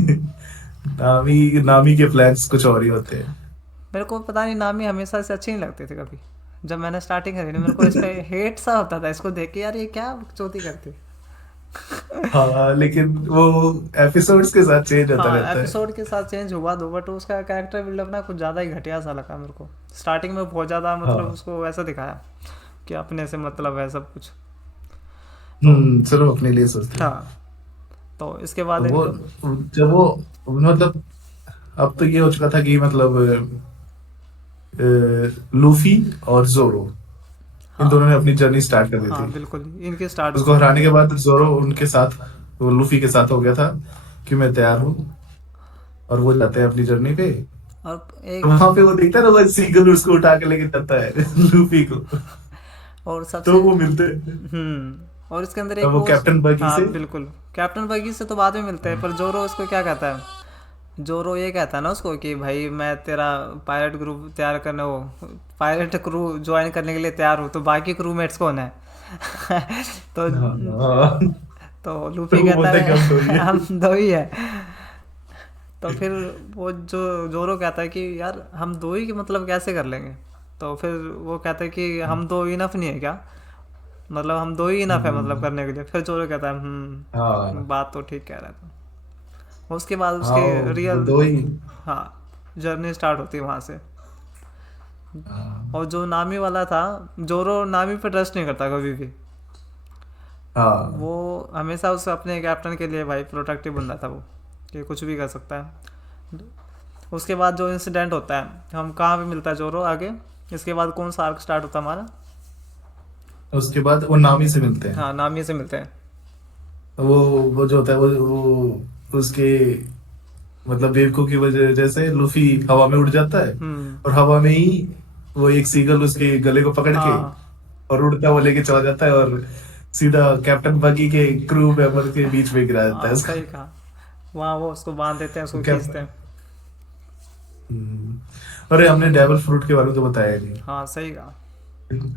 नामी नामी के प्लान्स कुछ और ही होते हैं। मेरे को पता नहीं, नामी हमेशा से अच्छी नहीं लगती थी कभी। जब मैंने स्टार्टिंग करी ना, मेरे को इस पे हेट सा होता था इसको देख के, यार ये क्या चोती करती। हाँ, लेकिन वो एपिसोड्स के साथ चेंज होता हाँ, रहता है। एपिसोड के साथ चेंज हुआ दो, बट उसका कैरेक्टर बिल्डअप ना कुछ ज़्यादा ही घटिया सा लगा मेरे को। स्टार्टिंग में बहुत ज़्यादा मतलब हाँ। उसको ऐसा दिखाया कि अपने से मतलब है सब कुछ। तो चलो अपने लिए सोचते हैं। हाँ, तो इसके बाद तो वो इनको। जब वो मतलब अब तो ये हो चुका था कि मतलब लूफी और जोरो इन हाँ दोनों ने अपनी जर्नी स्टार्ट कर दी हाँ, थी। बिल्कुल इनकी स्टार्ट हो उसको चुकी हराने थी। के बाद जोरो उनके साथ, वो लूफी के साथ हो गया था कि मैं तैयार हूँ, और वो जाते हैं अपनी जर्नी पे। और तो एक वहां पे वो देखता है ना, वो सीगल उसको उठा के लेके जाता है लूफी को। और तो सबसे वो मिलते हैं, और इसके अंदर तब एक वो वो कैप्टन बगी हाँ से। बिल्कुल, कैप्टन बगी से तो बाद में मिलते हैं, पर जोरो उसको क्या कहता है, जोरो ये कहता है ना उसको कि भाई मैं तेरा पायलट ग्रुप तैयार करने, वो पायलट क्रू ज्वाइन करने के लिए तैयार हूँ, तो बाकी क्रूमेट्स कौन है? तो हाँ। तो तो लूफी वो कहता बोलता है कि हम दो ही है हैं। हम दो ही है। तो फिर वो जो जोरो कहता है कि यार हम दो ही, कि मतलब कैसे कर लेंगे? तो फिर वो कहता है कि हम दो इनफ नहीं है क्या, मतलब हम दो ही इनफ है मतलब हम्म, करने के लिए? फिर जोरो कहता है हाँ बात तो ठीक कह रहा था। उसके बाद हाँ, उसके वो रियल, दो ही। हाँ, जर्नी स्टार्ट होती है वहाँ से। हाँ और जो नामी वाला था, जोरो नामी पे ट्रस्ट नहीं करता कभी भी। हाँ। वो हमेशा उस अपने कैप्टन के लिए भाई प्रोटेक्टिव बंदा था वो, कि कुछ भी कर सकता है। उसके बाद जो इंसिडेंट होता है, हम कहाँ पे मिलता है जोरो आगे, इसके बाद कौन सा आर्क स्टार्ट होता है हमारा? उसके बाद वो नामी से मिलते हैं। हाँ, नामी से मिलते हैं। वो वो जो होता है वो उसके मतलब बेवकूफ की वजह से लूफी हवा में उड़ जाता है, हम्म। और हवा में ही वो एक सीगल उसके गले को पकड़ के हाँ और उड़ता हुआ लेके चला जाता है, और सीधा कैप्टन बगी के क्रू मेंबर के बीच में गिरा देता है हाँ, उसको। सही कहा। वहाँ वो उसको बांध देते हैं, उसको कैप खींचते हैं। हम्म, अरे हमने डेविल फ्रूट के बारे में तो बताया नहीं। हाँ, सही कहा।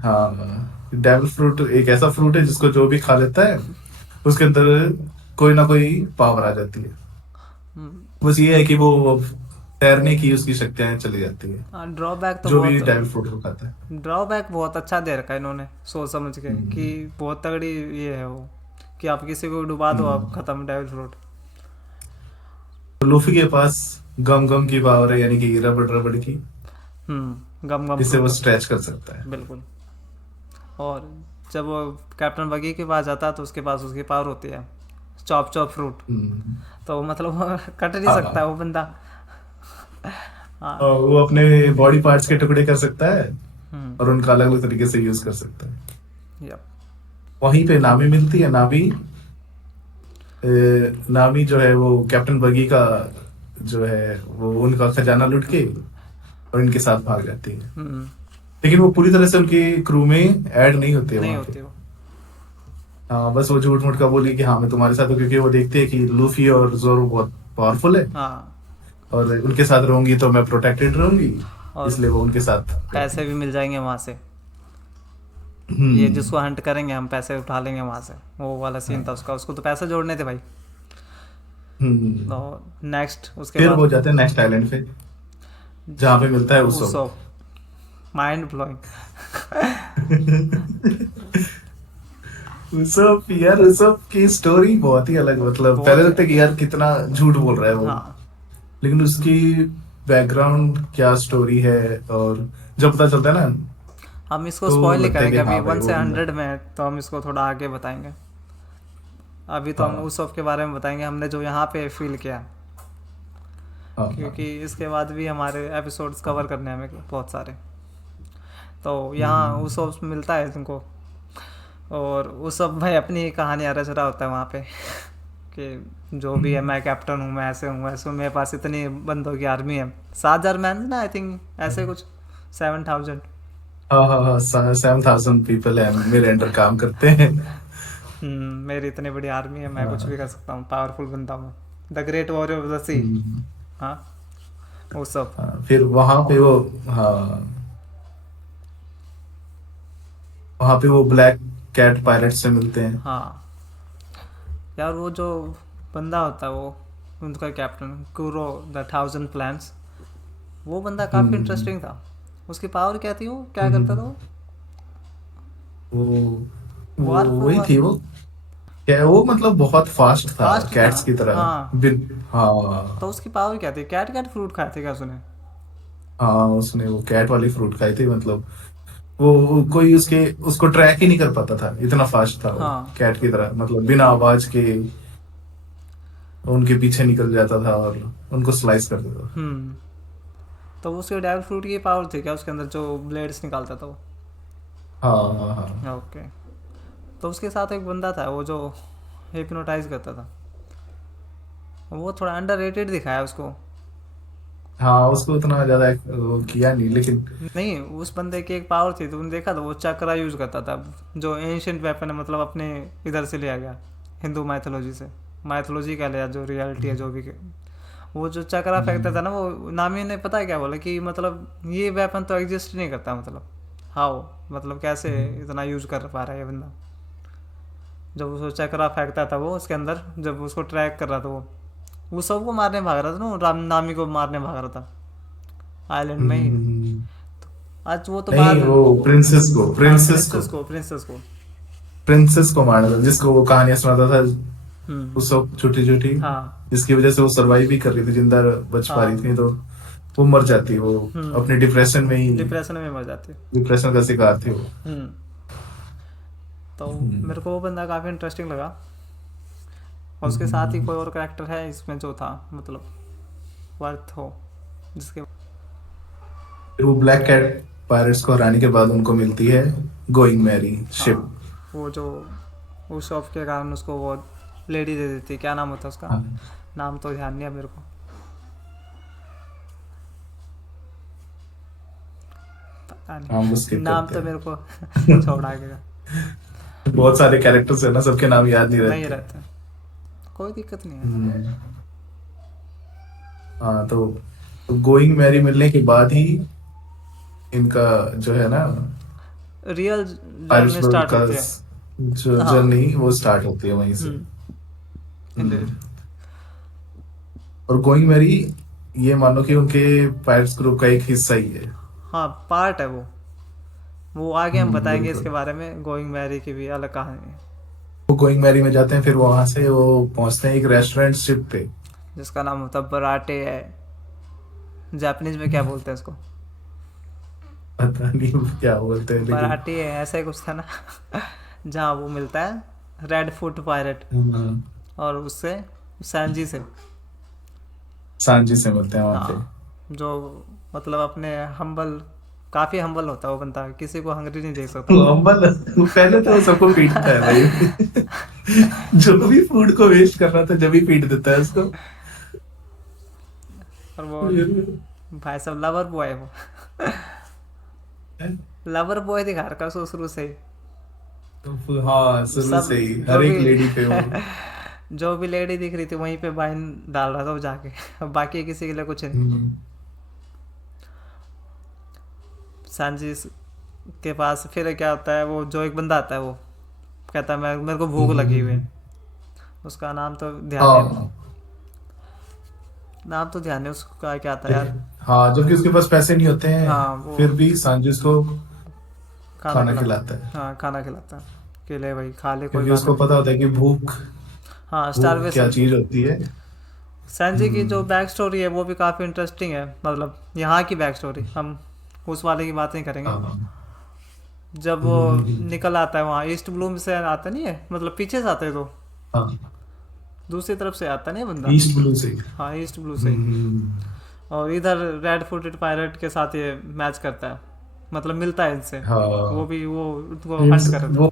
हाँ, डेविल फ्रूट एक ऐसा फ्रूट है जिसको जो भी खा लेता है उसके अंदर कोई ना कोई पावर आ जाती है। बस ये है कि वो अब तैरने की उसकी शक्तियां चली जाती है, हाँ, ड्रॉबैक तो जो भी बहुत, डेविल फ्रूट को खाता है। ड्रॉबैक बहुत अच्छा दे रखा है इन्होंने सोच समझ के, कि हम्म, बहुत तगड़ी ये है वो, कि आप किसी को डुबा दो, आप हम्म। खत्म डेविल फ्रूट। तो लूफी के पास गम गम की पावर है, यानी कि रबड़ रबड़ की, गम गम जिससे वो फ्रूट। स्ट्रेच कर सकता है। बिल्कुल। और जब वो कैप्टन बगी के पास जाता है, तो उसके पास उसकी पावर होती है चॉप चॉप फ्रूट। हम्म, तो मतलब वो कट नहीं हाँ सकता हाँ। वो बंदा। हाँ। और वो अपने बॉडी पार्ट्स के टुकड़े कर सकता है, हम्म। और उनका अलग अलग तरीके से यूज कर सकता है। यप। वहीं पे नामी मिलती है। नामी जो है वो कैप्टन बगी का जो है वो उनका खजाना लूट के और इनके साथ भाग जाती है। हम्म। लेकिन वो पूरी तरह से उनके क्रू में ऐड नहीं होते हैं नहीं वहां पे। होती वो। हाँ, बस वो झूठ मूठ का बोली कि हाँ मैं तुम्हारे साथ हूँ, क्योंकि वो देखते हैं कि लूफी और जोरो बहुत पावरफुल है, हाँ। और उनके साथ रहूंगी तो मैं प्रोटेक्टेड रहूंगी, और इसलिए वो उनके साथ रहती पैसे है। भी मिल जाएंगे वहाँ से, ये हम्म। जिसको हंट करेंगे हम पैसे उठा लेंगे वहाँ से, वो वाला सीन था हाँ। उसका। उसको तो पैसे जोड़ने थे भाई। तो हम्म। नेक्स्ट उसके फिर वो बाद जाते हैं नेक्स्ट आइलैंड पे, जहाँ पे मिलता है उसो। उसो, माइंड ब्लोइंग। उसप यार, उसप की स्टोरी बहुत ही अलग, मतलब पहले बहुत ही। लगता है कि यार कितना झूठ बोल रहा है वो, हाँ, लेकिन उसकी बैकग्राउंड क्या स्टोरी है, और जब पता चलता है ना, हम इसको तो स्पॉइल नहीं लगता है कि करेंगे अभी, हाँ भाई 1 वो से बंदा। 100 में, तो हम इसको थोड़ा आगे बताएंगे। अभी तो हम हाँ उस के बारे में बताएंगे, हमने जो यहाँ पे फील किया। हाँ क्योंकि हाँ। इसके बाद भी हमारे एपिसोड्स कवर करने हैं हमें बहुत सारे। तो यहाँ हम्म, उस मिलता है तुमको, और उस सब भाई अपनी कहानी रच रहा होता है वहाँ पे, कि जो भी है, मैं कैप्टन हूँ, मैं ऐसे हूँ वैसे हूँ, मेरे पास इतनी बंदों की आर्मी है, 7,000 मैन ना, आई थिंक ऐसे कुछ, 7,000। हाँ हाँ हाँ, 7,000 पीपल है मेरे अंडर काम करते हैं। मेरी इतनी बड़ी आर्मी है, मैं कुछ भी हाँ। कर सकता हूँ, पावरफुल बंदा हूँ, the great warrior of the sea. हम्म, हाँ, वो सब। हाँ, फिर वहां पे वो, हाँ, वहां पे वो ब्लैक कैट पायलट से मिलते हैं। हाँ यार, वो जो बंदा होता है वो उनका कैप्टन कुरो द 1000 प्लान्स, वो बंदा काफ़ी इंटरेस्टिंग था। उसकी पावर क्या थी, वो क्या करता था वो वो वो वही थी वो, क्या वो मतलब बहुत फास्ट था फास्ट था। कैट्स की तरह। हाँ, हाँ। तो उसकी पावर क्या थी, कैट कैट फ्रूट खाए थे क्या उसने? हाँ उसने वो कैट वाली फ्रूट खाई थी, मतलब वो कोई उसके उसको ट्रैक ही नहीं कर पाता था, इतना फास्ट था वो हाँ। कैट की तरह, मतलब बिना आवाज के उनके पीछे निकल जाता था और उनको स्लाइस कर देता था। हम्म। तो उसके डेविल फ्रूट की पावर थी क्या उसके अंदर, जो ब्लेड्स निकालता था वो? हाँ हाँ हाँ। ओके। तो उसके साथ एक बंदा था वो जो हिप्नोटाइज करता था, वो थोड़ा अंडररेटेड दिखाया उसको। हाँ उसको उतना ज्यादा वो किया नहीं, लेकिन नहीं, उस बंदे की एक पावर थी, तुमने देखा था, वो चक्रा यूज करता था, जो एंशियंट वेपन है, मतलब अपने इधर से लिया गया, हिंदू माइथोलॉजी से, माइथोलॉजी का लिया, जो रियलिटी है जो भी वो जो चक्रा फेंकता था ना, वो नामी ने पता है क्या बोला कि मतलब ये वेपन तो एग्जिस्ट नहीं करता, मतलब हाउ, मतलब कैसे इतना यूज कर पा रहा है ये बंदा। जब उसको चक्रा फेंकता था वो उसके अंदर, जब उसको ट्रैक कर रहा था वो सबको मारने भाग रहा था ना, वो नामी को मारने भाग रहा था आइलैंड में ही। आज वो तो नहीं बाद। वो प्रिंसेस को हाँ, प्रिंसेस को प्रिंसेस को। प्रिंसेस को मारना था, जिसको वो कहानियां सुनाता था हम्म। उस सब छोटी छोटी, हाँ। जिसकी वजह से वो सरवाइव भी कर रही थी, जिंदा बच पा रही हाँ। थी, तो वो मर जाती, वो अपने डिप्रेशन में ही, डिप्रेशन में मर जाती है। डिप्रेशन का शिकार थी वो। हम्म। तो हम्म। मेरे को वो बंदा काफ़ी इंटरेस्टिंग लगा। और उसके साथ ही कोई और कैरेक्टर है इसमें जो था, मतलब वर्थ हो जिसके। फिर वो ब्लैक कैट पायरेट्स को हराने के बाद उनको मिलती है गोइंग मैरी हाँ, शिप। वो जो उस शॉप के कारण उसको वो लेडी दे देती है, क्या नाम होता है उसका, हाँ नाम तो ध्यान नहीं है मेरे को, पता हम नहीं स्किप नाम करते तो मेरे हैं। को छोड़ आएगा। बहुत सारे कैरेक्टर्स है ना, सबके नाम याद नहीं नहीं रहते। रहते, कोई दिक्कत नहीं है। हम्म। हाँ तो गोइंग मैरी मिलने के बाद ही इनका जो है ना real pirates journey world start का होती है। जो हाँ। जर्नी वो स्टार्ट होती है वहीं से। हम्म। इंडीड। हम्म। और गोइंग मैरी ये मानो कि उनके पायरेट्स ग्रुप का एक हिस्सा ही है। हाँ, पार्ट है वो आगे हम बताएंगे इसके बिल्कुल। बारे में, गोइंग मैरी की भी अलग कहानी है, वो गोइंग मैरी में जाते हैं, फिर वहां से वो पहुंचते हैं एक रेस्टोरेंट शिप पे। जिसका नाम होता है बराटे है, जापानीज में क्या बोलते हैं इसको? पता नहीं वो क्या बोलते हैं लेकिन। बराटे है, ऐसा ही कुछ था ना जहाँ वो मिलता है रेड फुट पायरेट, हम्म, और उससे सैनजी से। सांची से मिलते हैं वहां पे। हाँ, जो मतलब अपने हम्बल, काफ़ी हम्बल होता है वो बंदा, किसी को हंगरी नहीं देख सकता वो वो। अम्बल पहले तो वो सबको पीटता है भाई। जो भी फूड को वेस्ट कर रहा था जब भी पीट देता है उसको। और वो भाई साहब लवर बॉय है वो, लवर बॉय दिखा रखा है उसको शुरू से तो हाँ ही। शुरू सब से ही जो हर एक भी लेडी पे वो। जो भी लेडी दिख रही थी वहीं पे बाइन डाल रहा था वो जाके बाकी किसी के लिए कुछ नहीं। हम्म, सांजी के पास फिर क्या होता है, वो जो एक बंदा आता है वो कहता है मैं, मेरे को भूख लगी हुई है, हम्म, उसका नाम तो ध्यान नहीं, हाँ नाम तो ध्यान नहीं उसका क्या आता है यार। हाँ, जबकि उसके पास पैसे नहीं होते हाँ, हैं वो फिर भी सांची उसको खाना खाना खिलाता खिलाता है, है, हाँ खाना खिलाता है कि ले भाई खा ले, कोई क्योंकि बात उसको नहीं। पता होता है कि भूख हाँ, भूख क्या स्टारवेशन। चीज होती है। संजय की जो हम्म, बैक स्टोरी है वो भी काफ़ी इंटरेस्टिंग है, मतलब यहाँ की बैक स्टोरी, हम उस वाले की बात नहीं करेंगे। हाँ जब वो निकल आता है वहाँ ईस्ट ब्लूम से, आता नहीं है, मतलब पीछे से आते हैं तो हाँ दूसरी तरफ से आता नहीं है बंदा। ईस्ट ब्लू से। हाँ, ईस्ट ब्लू से ही। और इधर रेड फुटेड पायरेट के साथ ये मैच करता है, मतलब मिलता है इनसे। वो हाँ भी वो उनको हंट कर रहे थे, वो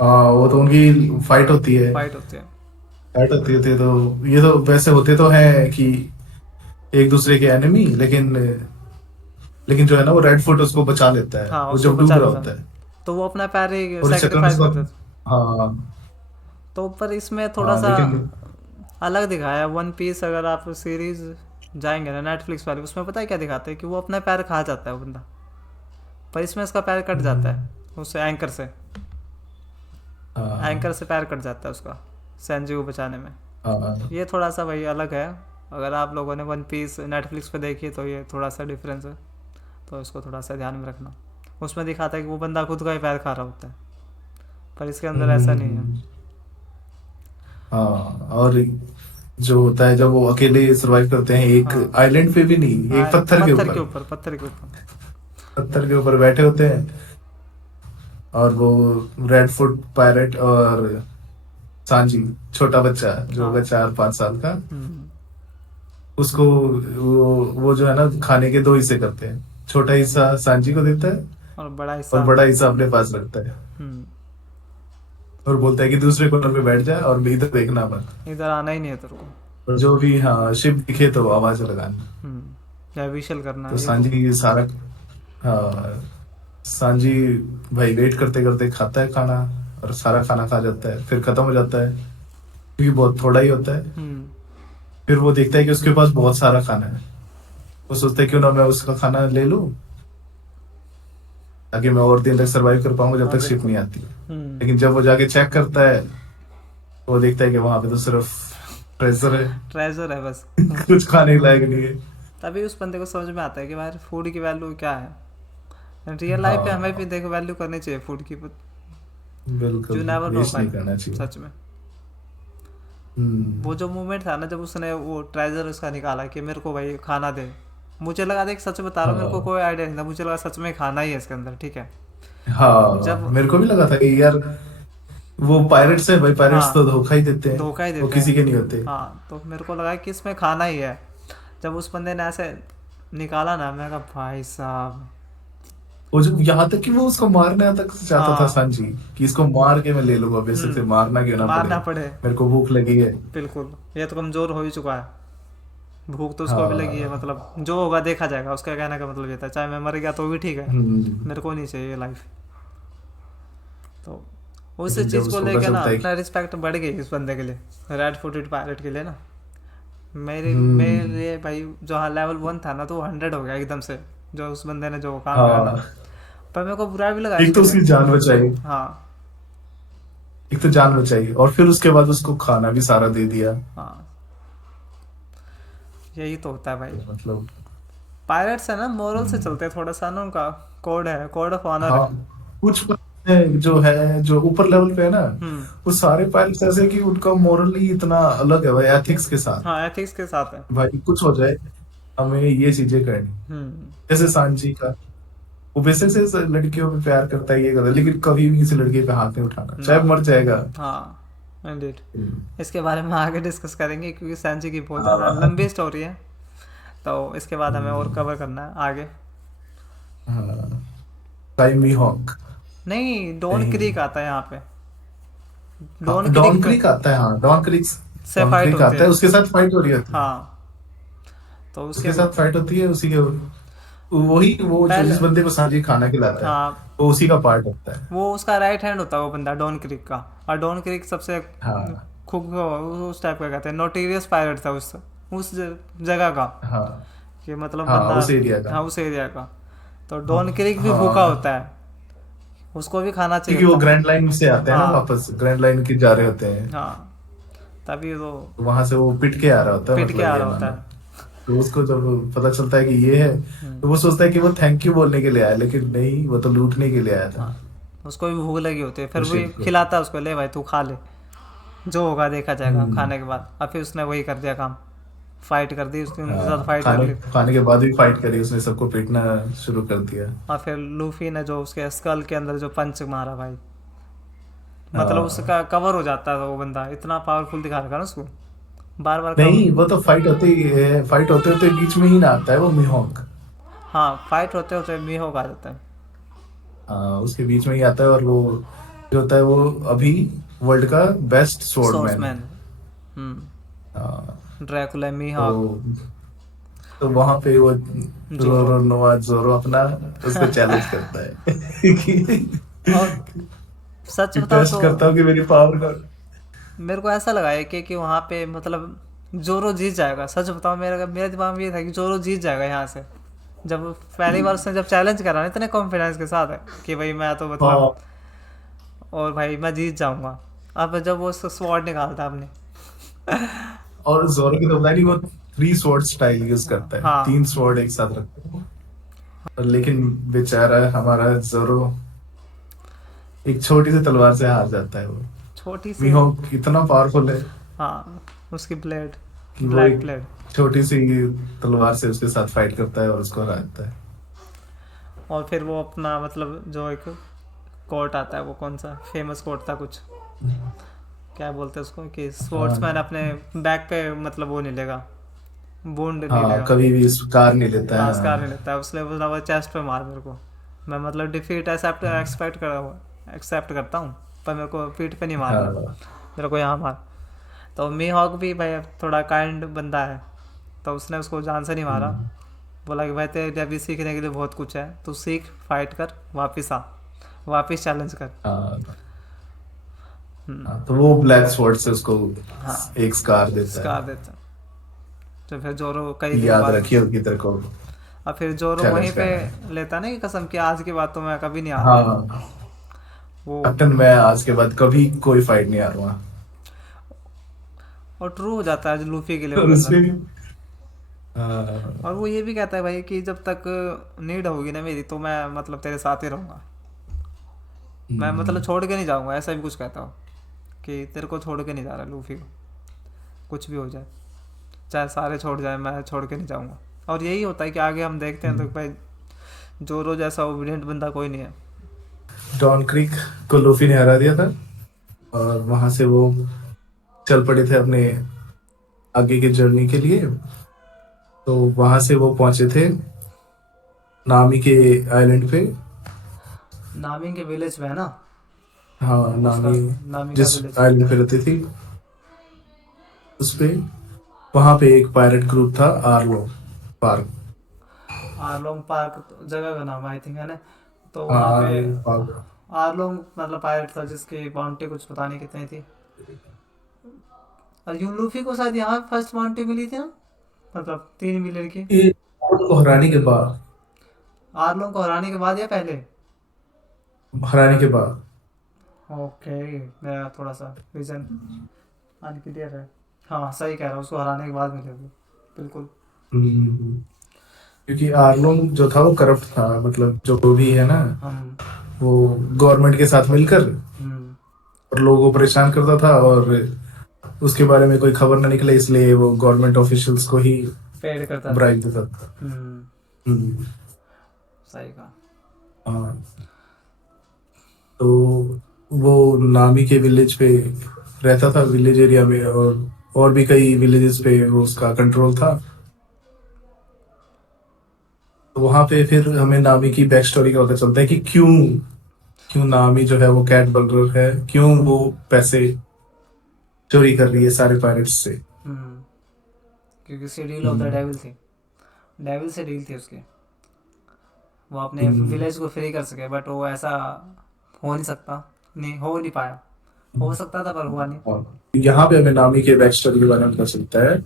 हाँ वो तो उनकी फाइट होती है। फाइट होती है। फाइट होती थे तो ये तो वैसे होते तो हैं कि एक दूसरे के एनिमी, लेकिन लेकिन जो है ना वो रेड फुट उसको बचा लेता है, हाँ, वो उसको जब डूब बचा रहा लेता होता है, है। तो वो अपना पैर ही और इस चक्कर में सेक्रीफाइस उसको कर देता है। हाँ तो पर इसमें थोड़ा हाँ सा लेकिन अलग दिखाया है वन पीस, अगर आप सीरीज जाएंगे ना नेटफ्लिक्स वाले, उसमें पता है क्या दिखाते हैं कि वो अपना पैर खा जाता है वो बंदा, पर इसमें इसका पैर कट जाता है उससे, एंकर से, हाँ एंकर से पैर कट जाता है उसका, सेंजी को बचाने में। हाँ। ये थोड़ा सा भाई अलग है। अगर आप लोगों ने वन पीस नेटफ्लिक्स पे देखी तो ये थोड़ा सा डिफरेंस है, तो इसको थोड़ा सा ध्यान में रखना। उसमें दिखाता है कि वो बंदा खुद का ही पैर खा रहा होता है, पर इसके अंदर ऐसा नहीं है। हम्म, हाँ। और जो होता है जब वो अकेले सरवाइव करते हैं एक हाँ आइलैंड पे भी नहीं, एक हाँ, पत्थर के पत्थर के ऊपर, ऊपर, पत्थर के ऊपर। पत्थर के ऊपर बैठे होते हैं। और वो रेड फुट पायरेट और सांजी, छोटा बच्चा जो होगा हाँ। 4-5 साल का, हम्म। उसको वो जो है ना खाने के 2 हिस्से करते हैं। छोटा हिस्सा सांजी को देता है और बड़ा और हिस्सा। बड़ा हिस्सा अपने पास रखता है। हम्म। और बोलता है कि दूसरे कॉर्नर पे बैठ जाए और इधर देखना मत। इधर आना ही नहीं है तेरे को। और जो भी हाँ शिप दिखे तो आवाज लगानी। या विशल करना तो है ये तो। सांजी ये सारा, हाँ, सांजी भाई वेट करते करते खाता है खाना, और सारा खाना खा जाता है, फिर खत्म हो जाता है क्योंकि बहुत थोड़ा ही होता है। हम्म। फिर वो देखता है कि उसके पास बहुत सारा खाना है। वो सोचता है क्यों ना मैं उसका खाना ले लूं, ताकि मैं और दिन तक सरवाइव कर पाऊंगा जब हाँ तक शिप बिल्कुल। नहीं आती। लेकिन जब वो जाके चेक करता है तो वो देखता है कि वहां पे तो सिर्फ ट्रेजर है। ट्रेजर है बस। कुछ खाने के लायक नहीं है। तभी उस बंदे को समझ में आता है कि भाई फूड की वैल्यू क्या है। रियल लाइफ में हमें भी हाँ देखो वैल्यू करनी चाहिए फूड की, but बिल्कुल, you never know वेस्ट भाई। नहीं करना चाहिए। सच में वो हम्म। जो मूवमेंट था ना जब उसने वो ट्रेजर उसका निकाला कि मेरे को भाई खाना दे, मुझे लगा, देख सच बता रहा हूँ, मेरे को हाँ कोई आइडिया नहीं था, मुझे लगा सच में खाना ही है इसके अंदर, ठीक है। हाँ, जब मेरे को भी लगा था कि यार वो पायरेट्स है भाई, पायरेट्स तो हाँ धोखा ही देते हैं, धोखा ही वो देते किसी हैं। के नहीं होते। हाँ तो मेरे को लगा कि इसमें खाना ही है। जब उस बंदे ने ऐसे निकाला ना, मैं कहा भाई साहब। वो जो यहाँ तक कि वो उसको मारने तक चाहता था हाँ। सांची, कि इसको मार के मैं ले लूंगा, बेशक से मारना क्यों ना पड़े, मारना पड़े। मेरे को भूख लगी है। बिल्कुल, ये तो कमज़ोर हो ही चुका है, भूख तो उसको भी लगी है, हाँ। मतलब जो होगा देखा जाएगा, उसका कहने का मतलब ये था, चाहे मैं मर गया तो भी ठीक है, हम्म। मेरे को नहीं चाहिए लाइफ। तो उस लेकिन जब चीज़ को उसको पता लेके ना चलता है अपना रिस्पेक्ट बढ़ गई इस बंदे के लिए, रेड फुटेड पायलट के लिए ना। मेरे हम्म। लिए भाई जो हाँ लेवल 1 था ना, तो 100 हो गया एकदम से, जो उस बंदे ने जो काम करा ना। हाँ, पर मेरे को बुरा भी लगा एक तो इसके लिए। उसकी जान बचाई, हाँ एक तो जान बचाई और फिर उसके बाद उसको खाना भी सारा दे दिया। हाँ, यही तो होता है भाई। तो मतलब पायरेट्स है ना, मोरल से हम्म, चलते हैं थोड़ा सा ना, उनका कोड है, कोड ऑफ ऑनर हाँ, है। कुछ है जो ऊपर लेवल पे है ना, हम्म। वो सारे पायलट्स ऐसे कि उनका मोरली इतना अलग है भाई, एथिक्स के साथ। हाँ एथिक्स के साथ है। भाई कुछ हो जाए, हमें ये चीजें करनी। हम्म। जैसे सांची का, वो बेसिक से लड़कियों पे प्यार करता है, ये करता है, लेकिन कभी भी किसी लड़की पे हाथ नहीं उठाना, ना। चाहे मर जाएगा। हाँ इंडीड। हम्म, इसके बारे में आगे डिस्कस करेंगे क्योंकि सैनजी की बहुत ज़्यादा हाँ लंबी स्टोरी है, तो इसके बाद हमें और कवर करना है आगे। हाँ, टाइमी हॉक। नहीं, डॉन नहीं, क्रीक आता है यहाँ पे। डॉन हाँ क्रीक डॉन पे क्रीक आता है, हाँ डॉन क्रीक, से डॉन फाइट क्रीक होती आता है, है। उसके साथ फाइट हो रही होती है। हाँ तो उसके उसके साथ फाइट होती है, उसी के वही वो जो पहले। जिस बंदे को सांजी खाना खिलाता है, हाँ वो उसी का पार्ट होता है। वो उसका राइट हैंड होता है वो बंदा, डॉन क्रीक का। और डॉन क्रीक सबसे हाँ खूब उस टाइप का कहते हैं, नोटीरियस पायलट था उस जगह का, हाँ कि मतलब हाँ, बंदा। उस एरिया का। हाँ उस एरिया का। तो हाँ डॉन क्रीक भी भूखा हाँ, होता है, उसको भी खाना चाहिए क्योंकि वो होता है। ग्रैंड लाइन से आते हैं ना, हाँ वापस ग्रैंड लाइन की जा रहे होते हैं। हाँ, तभी तो तो वहां से वो पिट के आ रहा होता है, पिट के मतलब आ ये रहा मान होता लो। है। तो उसको जब पता चलता है कि ये है, तो वो सोचता है कि वो थैंक यू बोलने के लिए आया, लेकिन नहीं, वो तो लूटने के लिए आया था। हाँ उसको भी भूख लगी होती है, फिर वो वही शिप को। खिलाता है उसको, ले भाई तू खा ले, जो होगा देखा जाएगा हम्म। खाने के बाद। और फिर उसने वही कर दिया काम, फाइट कर दी उसने, उनके साथ हाँ, फाइट कर खाने ली। खाने के बाद भी फाइट करी उसने, सबको पीटना शुरू कर दिया। और फिर लूफी ने जो उसके स्कल के अंदर जो पंच मारा भाई, मतलब हाँ, उसका कवर हो जाता है वो बंदा, इतना पावरफुल दिखा रखा ना उसको, बार बार कवर। नहीं वो तो फाइट होते ही, फाइट होते होते बीच में ही ना आता है वो मिहोक। हाँ फाइट होते होते मीहोक आ जाता है। हाँ, उसके बीच में ही आता है, और वो जो होता है वो अभी वर्ल्ड का बेस्ट स्वॉर्डमैन है। सोर्समैन। हम्म। हाँ। ड्रैकुला मीहॉक। तो तो वहां पे वो जोरो। रोरो नोआ जोरो अपना उसको चैलेंज करता है कि और सच बताओ टेस्ट तो करता हूँ कि मेरी पावर का। मेरे को ऐसा लगा है कि वहाँ पे मतलब जोरो जीत जाएगा। सच बताओ, मेरे दिमाग में ये था कि जोरो जीत जाएगा यहाँ से। जब पहली बार उसने जब चैलेंज करा ना इतने कॉन्फिडेंस के साथ है कि भाई मैं तो मतलब, हाँ और भाई मैं जीत जाऊंगा। अब जब वो स्वॉर्ड निकालता अपने, और जोरो की तो पता नहीं वो 3 स्वॉर्ड स्टाइल यूज करता है, हाँ 3 स्वॉर्ड एक साथ रखता है। और लेकिन बेचारा हमारा जोरो एक छोटी सी तलवार से हार जाता है वो। छोटी सी। मीहोक इतना पावरफुल है हाँ उसकी ब्लेड, कि वो ब्लैक एक ब्लेड। छोटी सी तलवार से उसके साथ फाइट करता है और उसको हरा देता है। और फिर वो अपना मतलब जो एक कोट आता है, वो कौन सा फेमस कोट था कुछ, क्या बोलते हैं उसको, कि स्पोर्ट्समैन हाँ अपने बैक पे मतलब वो नहीं लेगा, वुंड नहीं हाँ, लेगा। कभी भी इस कार नहीं लेता है। हाँ स्कार नहीं हाँ लेता है, उसने बोला वो चेस्ट पे मार मेरे को। मैं मतलब डिफीट एक्सेप्ट करता हूँ, पर मेरे को पीठ पे नहीं मारना, हाँ मेरे को यहाँ मार। तो मी हॉक भी भाई थोड़ा काइंड बंदा है, तो उसने उसको जान से नहीं मारा। हम्म, बोला कि भाई तेरे अभी सीखने के लिए बहुत कुछ है, तू सीख, फाइट कर, वापस आ, वापस चैलेंज कर। हाँ हम्म, हाँ, तो वो ब्लैक स्वॉर्ड से उसको हाँ एक स्कार देता स्कार है देता। तो फिर जोरो कई कि दिन याद बाद, रखिए कि तेरे को और फिर जोरो वहीं चैलेंज पे करना है। लेता ना कि कसम कि आज के बाद तो मैं कभी नहीं हारूंगा। हाँ वो कैप्टन, मैं आज के बाद कभी कोई फाइट नहीं हारूंगा। और ट्रू हो जाता है लूफी के लिए वो और बंदा। उसमें भी हाँ, और वो ये भी कहता है भाई कि जब तक नीड होगी ना मेरी, तो मैं मतलब तेरे साथ ही रहूँगा, मैं मतलब हम्म, छोड़ के नहीं जाऊँगा, ऐसा भी कुछ कहता हूँ कि तेरे को छोड़ के नहीं जा रहा लूफी को, कुछ भी हो जाए, चाहे सारे छोड़ जाए, मैं छोड़ के नहीं जाऊँगा। और यही होता है कि आगे हम देखते हैं तो भाई जोरो जैसा ओबिडियंट बंदा कोई नहीं है। डॉन क्रीक को लूफी ने हरा दिया था और वहां से वो चल पड़े थे अपने आगे की जर्नी के लिए। तो वहां से वो पहुंचे थे नामी के आइलैंड पे। नामी के विलेज में है ना, हाँ उसका नामी नामी का जिस विलेज। आइलैंड पे रहती थी उस पे, वहां पे एक पायरेट ग्रुप था, आर्लो पार्क। आरलोंग पार्क जगह का नाम आई थिंक है ना। तो हाँ वहाँ पे आर्लो पार्क। आरलोंग मतलब पायरेट था जिसकी बाउंड्री कुछ पता नहीं कितनी थी। और यूं लूफी को शायद यहाँ फर्स्ट बाउंड्री मिली थी ना, मतलब 3 मिलियन की। ये को हराने के बाद, आरलोंग को हराने के बाद या पहले? हराने के बाद। ओके, मेरा थोड़ा सा विजन अनक्लियर है। हाँ सही कह रहा हूँ, उसको हराने के बाद मिली होगी, बिल्कुल। हम्म, क्योंकि आर्लोंग जो था वो करप्ट था, मतलब जो भी है ना, हम वो गवर्नमेंट के साथ मिलकर हम्म और लोगों को परेशान करता था, और उसके बारे में कोई खबर ना निकले इसलिए वो गवर्नमेंट ऑफिशियल्स को ही पेड़ करता था। ब्राइब देता था। हम्म, हम्म, सही कहा। हाँ। तो वो नामी के विलेज पे रहता था, विलेज एरिया में, और भी कई विलेजेस पे वो उसका कंट्रोल था। तो वहां पे फिर हमें नामी की बैक स्टोरी का पता चलता है कि क्यों क्यों नामी जो है वो कैट बल्डर है, क्यों वो पैसे चोरी कर रही है सारे पायरेट्स से। हम्म, क्योंकि उसकी deal of the hmm, devil थी, डेविल से डील थी उसकी, वो अपने हम्म, विलेज को फ्री कर सके, बट वो ऐसा हो नहीं सकता, नहीं हो नहीं पाया। हो सकता था पर हुआ नहीं। और यहाँ पे हमें नामी के बैक स्टोरी के बारे में पता चलता है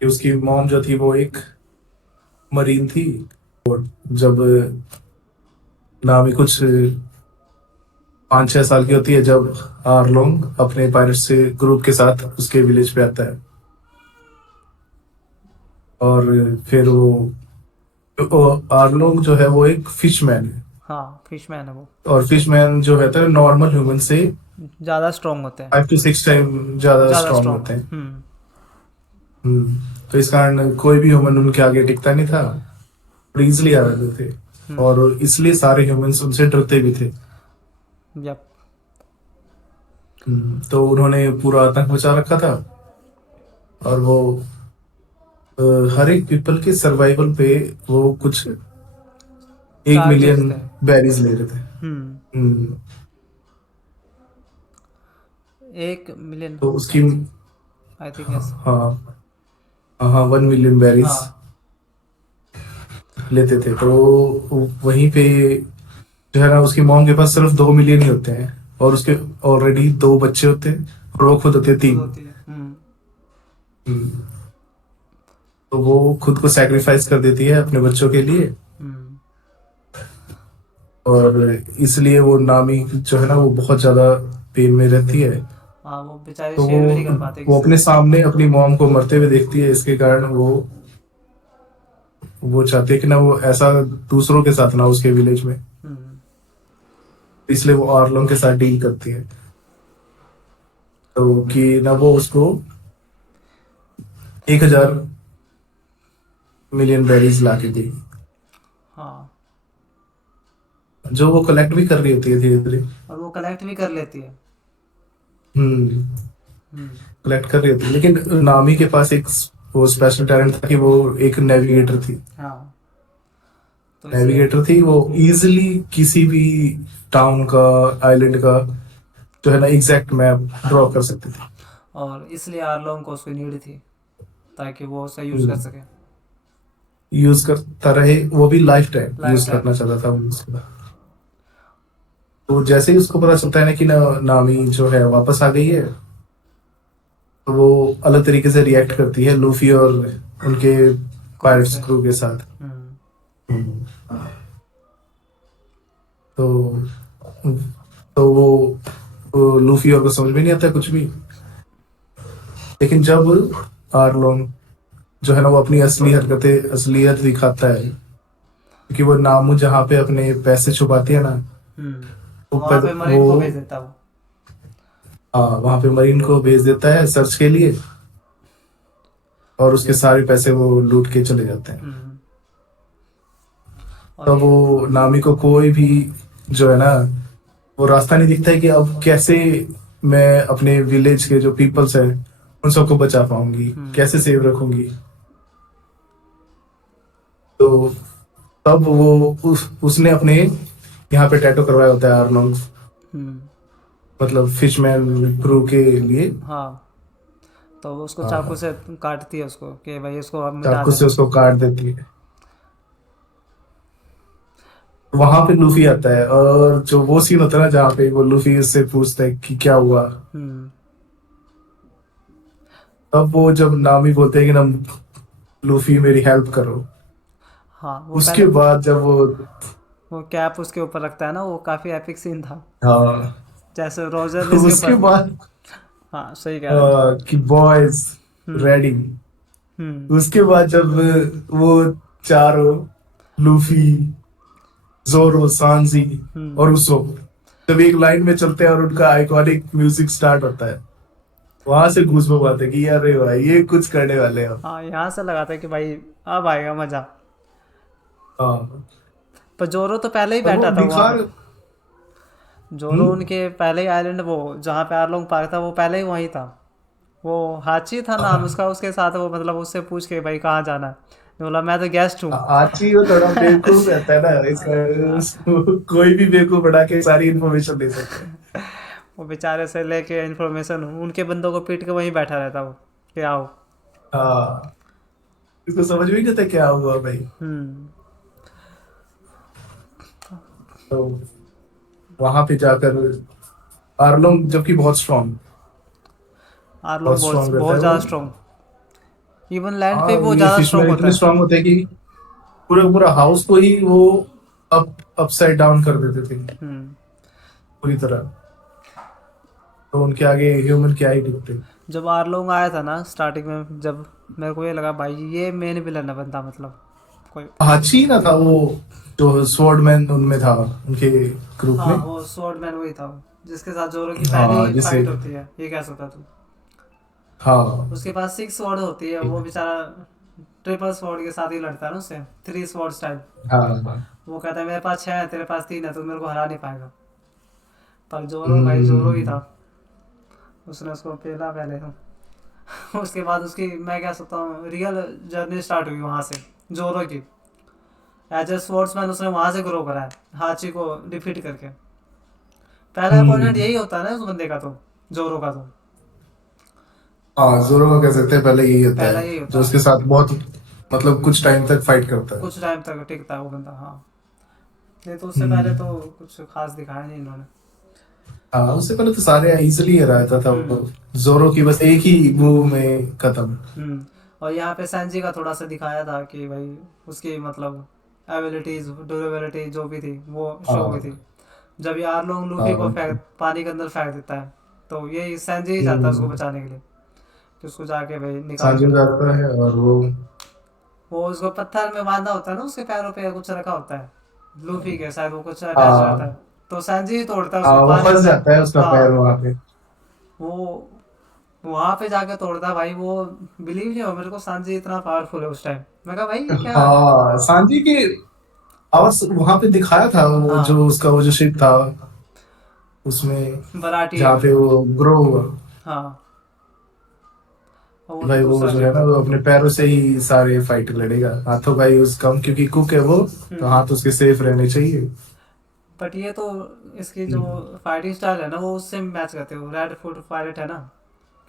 कि उसकी मॉम जो थी वो एक मरीन थी। जब नामी कुछ 5-6 साल की होती है, जब आर्लोंग अपने पायरेट से ग्रुप के साथ उसके विलेज पे आता है। और फिर वो आर्लोंग जो है वो एक फिशमैन है। हाँ फिशमैन है वो, और फिशमैन जो रहता है नॉर्मल ह्यूमन से ज़्यादा स्ट्रॉन्ग होते हैं, 5 to 6 टाइम ज्यादा ज़्यादा स्ट्रांग स्ट्रॉन्ग। होते हैं। तो इस कारण कोई भी ह्यूमन उनके आगे टिकता नहीं था, और इजिली आ जाते थे। और इसलिए सारे ह्यूमंस उनसे डरते भी थे। यप। तो उन्होंने पूरा आतंक मचा रखा था, और वो अ, हर एक पीपल के सर्वाइवल पे वो कुछ 1 मिलियन चार्जेस थे। बैरीज ले रहे थे। हम्म, हम्म, 1 मिलियन तो उसकी आई थिंक यस। हाँ हाँ 1 मिलियन बैरीज हाँ लेते थे। तो वहीं पे जो है ना, उसकी मॉम के पास सिर्फ 2 मिलियन ही होते हैं, और उसके ऑलरेडी 2 बच्चे होते हैं, और वो खुद होते हैं खुद 3। होती है। हम्म, तो वो खुद को सैक्रिफाइस कर देती है अपने बच्चों के लिए। हम्म, और इसलिए वो नामी जो है ना वो बहुत ज्यादा पेन में रहती है। हाँ वो बेचारे तो शेयर भी नहीं कर पाते वो किसी अपने से। सामने अपनी मॉम को मरते हुए देखती है, इसके कारण वो चाहती है कि ना वो ऐसा दूसरों के साथ ना उसके विलेज में, हम्म। इसलिए वो आर्लोंग के साथ डील करती है। तो कि ना वो उसको 1,000 मिलियन बेरीज ला के देगी, हाँ जो वो कलेक्ट भी कर रही होती है धीरे धीरे। और वो कलेक्ट भी कर लेती है। हम्म। हम्म। कलेक्ट कर रही होती है, लेकिन नामी के पास एक वो स्पेशल टैलेंट था कि वो एक नेविगेटर थी। हाँ तो इसलिए। नेविगेटर थी, वो इजिली किसी भी टाउन का, आइलैंड का जो है ना एग्जैक्ट मैप ड्रॉ कर सकती थी। और इसलिए आर्लोंग को उसकी नीड थी ताकि वो उसे यूज कर सके यूज करता रहे, वो भी life time life use time. करना चाहता था वो उसका। तो जैसे ही उसको पता चलता है ना कि ना नामी जो है वापस आ गई है, तो वो अलग तरीके से रिएक्ट करती है लूफी और उनके क्रू से। पायरेट्स क्रू के साथ। हम्म। हम्म। तो तो वो लूफी और को समझ में नहीं आता कुछ भी। लेकिन जब आर्लोंग जो है ना वो अपनी असलियत दिखाता है, क्योंकि वो नामू जहाँ पे अपने पैसे छुपाती है ना, तो वहां पे वो मरीन को भेज देता वो। हाँ वहां पे मरीन को भेज देता है सर्च के लिए, और उसके सारे पैसे वो लूट के चले जाते हैं। हम्म। और तब ये। वो नामी को कोई भी जो है ना वो रास्ता नहीं दिखता है कि अब कैसे मैं अपने विलेज के जो पीपल्स हैं उन सबको बचा पाऊंगी, हम्म। कैसे सेव रखूंगी। तो तब वो उसने अपने यहाँ पे टैटू करवाया होता है आर्लोंग, हम्म। मतलब फिशमैन क्रू के लिए। हाँ तो वो उसको चाकू हाँ, से काटती है उसको कि भाई इसको अब मिटा चाकू से देना। उसको काट देती है। वहां पे लूफी आता है, और जो वो सीन होता है ना जहाँ पे वो लूफी उससे पूछता है कि क्या हुआ, हम्म। तब वो जब नामी बोलते हैं कि ना लूफी मेरी हेल्प करो, हाँ वो पहले उसके बाद जब वो कैप उसके ऊपर रखता है ना, वो काफी एपिक सीन था। हाँ जैसे रोजर ने इसके उसके ऊपर। बाद हाँ सही कह रहे हो। कि बॉयज हम्म। रेडी, हम्म। उसके बाद जब वो चारों, लूफी, जोरो, सांजी हम्म। और उसोप जब एक लाइन में चलते हैं और उनका आइकॉनिक म्यूजिक स्टार्ट होता है, वहां से गूज़बम्प आते हैं कि अरे भाई ये कुछ करने वाले हैं अब। हाँ यहाँ से लगाता है कि भाई अब आएगा मजा। हाँ, पर जोरो तो पहले ही और वो बैठा था वहाँ दिखा। पे। जोरो हम्म। उनके पहले ही आइलैंड, वो जहाँ पे आर्लोंग पार्क था वो पहले ही वहीं था। वो हाची था नाम उसका, उसके साथ वो मतलब उससे पूछ के भाई कहाँ जाना है, तो बोला मैं तो गेस्ट हूँ। आची वो थोड़ा बेवकूफ रहता है ना, इसका उसको कोई भी बेवकूफ बना के सारी इन्फॉर्मेशन दे सकता है। वो बेचारे से लेके इन्फॉर्मेशन उनके बंदों को पीट के वहीं बैठा रहता वो कि आओ। हाँ, इसको समझ में नहीं आता क्या हुआ भाई। हम्म। तो वहां पे जाकर आर्लोंग जबकि आर्लोंग बहुत बहुत स्ट्रांग रहता बहुत है ज़्यादा वो। स्ट्रॉन्ग। इवन लैंड पे हाँ, भी वो ये ज़्यादा स्ट्रॉन्ग फिशमैन होता इतने है। स्ट्रांग होते हैं कि पूरा पूरा हाउस को ही वो अपसाइड डाउन कर देते थे हम्म। पूरी तरह। तो उनके आगे ह्यूमन क्या ही दिखते। जब आर्लोंग आया था ना स्टार्टिंग में, जब मेरे को ये लगा भाई ये मेन विलन है बंदा, मतलब कोई। हाची ना था वो, जो स्वॉर्डमैन उनमें था उनके ग्रुप हाँ में। वो स्वॉर्डमैन वही था वो, जिसके साथ जोरो की हाँ पहली जिसे, फाइट होती है, ये कह सकता तू। हाँ उसके पास 6 स्वॉर्ड होती है, वो बेचारा ट्रिपल स्वॉर्ड के साथ ही लड़ता है ना उससे, 3 स्वॉर्ड स्टाइल। हाँ। वो कहता है मेरे पास 6 है, तेरे पास 3 है, तो मेरे को हरा नहीं पाएगा। पर जोरो भाई जोरो ही था, हम्म। उसने उसको पेला पहले तो। उसके बाद उसकी मैं कह सकता हूँ रियल जर्नी स्टार्ट हुई वहाँ से, जोरो की। एज ए स्पोर्ट्समैन उसने वहाँ से ग्रो करा है, हाची को डिफीट करके। पहला अपोनेंट हम्म। यही होता है ना उस बंदे का तो, जोरो का तो। हाँ, जोरो का कह सकते हैं पहले यही होता पहला है, यही जो होता है। उसके साथ बहुत मतलब कुछ टाइम तक फाइट करता है। कुछ टाइम तक टिकता है वो बंदा, हाँ। नहीं तो उससे पहले हम्म। तो कुछ खास दिखाया नहीं इन्होंने। हाँ, उससे पहले तो सारे इजिली रहता था वो, हम्म। जोरो की बस एक ही मूव में खत्म। हम्म। और यहाँ पे सैनजी का थोड़ा सा दिखाया था कि भाई उसकी मतलब एबिलिटीज, ड्यूरेबिलिटी जो भी थी वो शो हुई हाँ थी। जब ये आर्लोंग लूफी को हाँ। फेंक पानी के अंदर फेंक देता है, तो यही सैंजी ही जाता है उसको हम्म। बचाने के लिए, कि उसको जाके भाई निकाल के सांजू ला। जाता है और वो उसको पत्थर में बांधा होता है ना, उसके पैरों पे कुछ रखा होता है लूफी के, शायद वो कुछ अटैच रहता है, हाँ तो सैंजी ही तोड़ता है हाँ, उसको वो पानी फंस में। जाता है उसका पैर हाँ, वहां पे। वो वहां पे जाके तोड़ता है भाई। वो बिलीव नहीं हो मेरे को, सांजी इतना पावरफुल है उस टाइम। मैं कहा भाई ये क्या। हाँ, सांजी की आवाज वहां पे दिखाया था, वो जो हाँ, उसका वो जो शिप था उसमें, बराटी है जहाँ वो। पे वो ग्रो हुआ। हाँ, और वो भाई वो दूसरा जो है शिप ना, था। वो अपने पैरों से ही सारे फाइट लड़ेगा, हाथों का यूज कम, क्योंकि कुक है वो, तो हम्म। हाथ उसके सेफ रहने चाहिए। बट ये तो इसकी जो हम्म। फाइटिंग स्टाइल है ना, वो उससे मैच करते हो, रेड फुट पायलट है ना,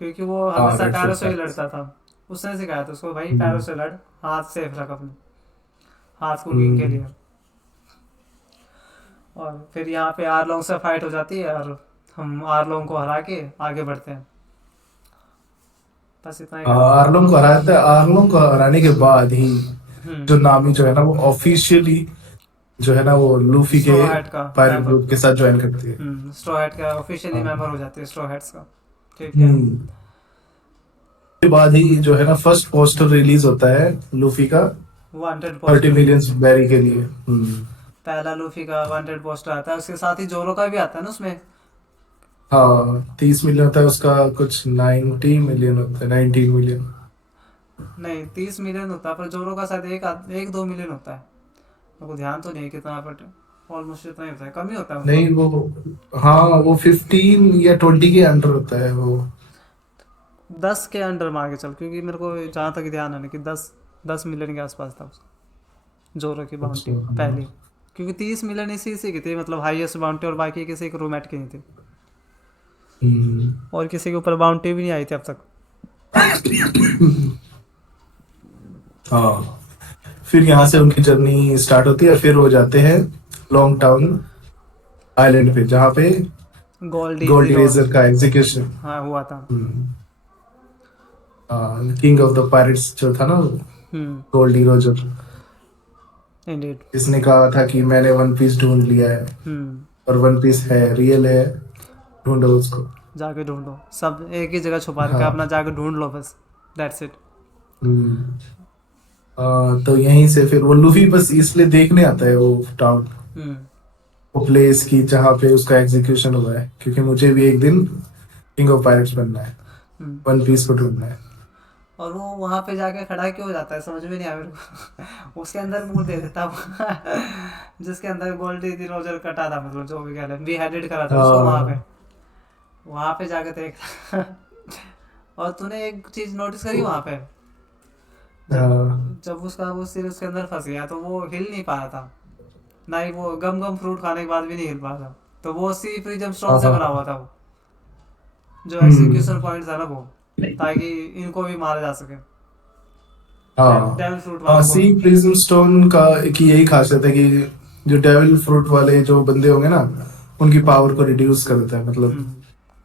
क्योंकि वो हाँ, हमेशा रेड पैरों फुट से ही फाइटर्स। लड़ता था। उसने सिखाया था उसको भाई पैरों हम्म। से लड़, हाथ सेफ रख अपने, हाथ कुकिंग के हम्म। लिए। और फिर यहाँ पे आरलोंग से फाइट हो जाती है, और हम आरलोंग को हरा के आगे बढ़ते हैं। बस इतना ही हाँ, करना था। आर्लोंग को हराया था। आर्लोंग को हराने के बाद ही हम्म। जो नामी जो है ना, वो ऑफिशियली जो है ना, वो लूफी के स्ट्रॉ हैट का पायरेट मेंबर। ग्रुप के साथ ज्वाइन करती है। स्ट्रॉ हैट का ऑफिशियली हाँ। मेंबर हो जाती है, स्ट्रॉ हैट्स का। ठीक है। हम्म। के बाद ही जो है ना, फर्स्ट पोस्टर रिलीज होता है लूफी का, वांटेड 30 पोस्टर। मिलियंस बैरी के लिए। हम्म। पहला लूफी का वांटेड पोस्टर आता है, उसके साथ ही जोरो का भी आता है ना उसमें। हाँ, 30 मिलियन होता है उसका, कुछ 90 मिलियन होता है, 19 मिलियन। नहीं, 30 मिलियन होता है, पर जोरो का शायद एक 2 मिलियन होता है। मेरे को ध्यान तो नहीं है कितना, बट ऑलमोस्ट इतना ही होता है, कम ही होता है नहीं मतलब। वो, हाँ वो 15 या 20 के अंडर होता है वो। 10 के अंडर मान के चल, क्योंकि मेरे को जहाँ तक ध्यान है ना कि 10 मिलियन के आसपास था उसका जोरो की अच्छा। बाउंटी पहली। क्योंकि 30 मिलियन इसी की थी, मतलब हाईएस्ट बाउंटी, और बाकी किसी रूममेट की नहीं थी, हम्म। और किसी के ऊपर बाउंटी भी नहीं आई थी अब तक। हाँ, फिर यहाँ से उनकी जर्नी स्टार्ट होती है, फिर वो जाते हैं लॉन्ग टाउन आइलैंड पे, जहाँ पे गोल्डी गोल्डी जीरो। रेजर का एग्जीक्यूशन। हाँ, हुआ था। किंग ऑफ द पायरेट्स जो था ना, हम्म। Goldy Roger, Indeed. जिसने कहा था कि मैंने वन पीस ढूंढ लिया है, हम्म। और वन पीस है, रियल है, ढूंढो उसको। जाके ढूंढो, सब एक ही जगह छुपा रखा है, अपना हाँ। जाके ढूंढ लो बस। That's it. हम्म। तो यहीं से फिर वो लूफी बस इसलिए देखने आता है वो टाउन, हम्म। वो प्लेस की जहाँ पे उसका एग्जीक्यूशन हुआ है, क्योंकि मुझे भी एक दिन किंग ऑफ पायरेट्स बनना है, हम्म। वन पीस को ढूंढना है। और वो वहां पे जाके खड़ा क्यों हो जाता है समझ में नहीं आया मेरे को। उसके अंदर मुंह दे देता वो। जिसके अंदर गोल्डी दी रोजर कटा था, मतलब जो भी कह रहे बिहेडेड करा था उसको हाँ। वहां पे जाके देख। और तूने एक चीज नोटिस करी वहां पे, जब हाँ। जब उसका वो सिर उसके अंदर फंस गया, तो वो हिल नहीं पा रहा था, ना ही वो गम गम फ्रूट खाने के बाद भी नहीं हिल पा रहा था। तो वो सी प्रिज्म स्टोन से बना हाँ। हुआ था वो, जो एग्जीक्यूशन हम्म। पॉइंट था ना वो, ताकि इनको भी मारा जा सके, हाँ। डेविल फ्रूट हाँ, वालों को सी भी। प्रिज्म स्टोन का की यही खासियत है कि जो डेविल फ्रूट वाले जो बंदे होंगे ना, उनकी पावर को रिड्यूस कर देता है, मतलब हम्म।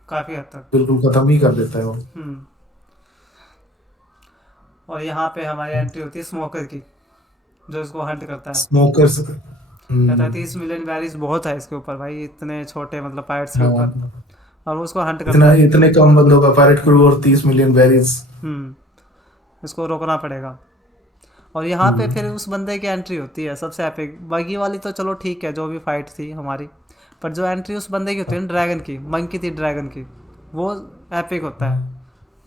काफी हद तक। बिल्कुल खत्म ही कर देता है वो। हम्म। और यहाँ पे हमारी एंट्री होती है स्मोकर की, जो इसको हंट करता है। स्मोकर्स। कहता है 30 मिलियन बैरिज बहुत है इसके ऊपर भाई, इतने छोटे मतलब पायरेट्स के ऊपर। हाँ, और वो उसको हंट करता इतना है। इतने कम बंदों का पायरेट क्रू और 30 मिलियन बैरीज। हम्म। इसको रोकना पड़ेगा। और यहाँ पे फिर उस बंदे की एंट्री होती है सबसे एपिक। बाकी वाली तो चलो ठीक है, जो भी फाइट थी हमारी, पर जो एंट्री उस बंदे की होती है ना, ड्रैगन की, मंकी थी ड्रैगन की, वो एपिक होता है।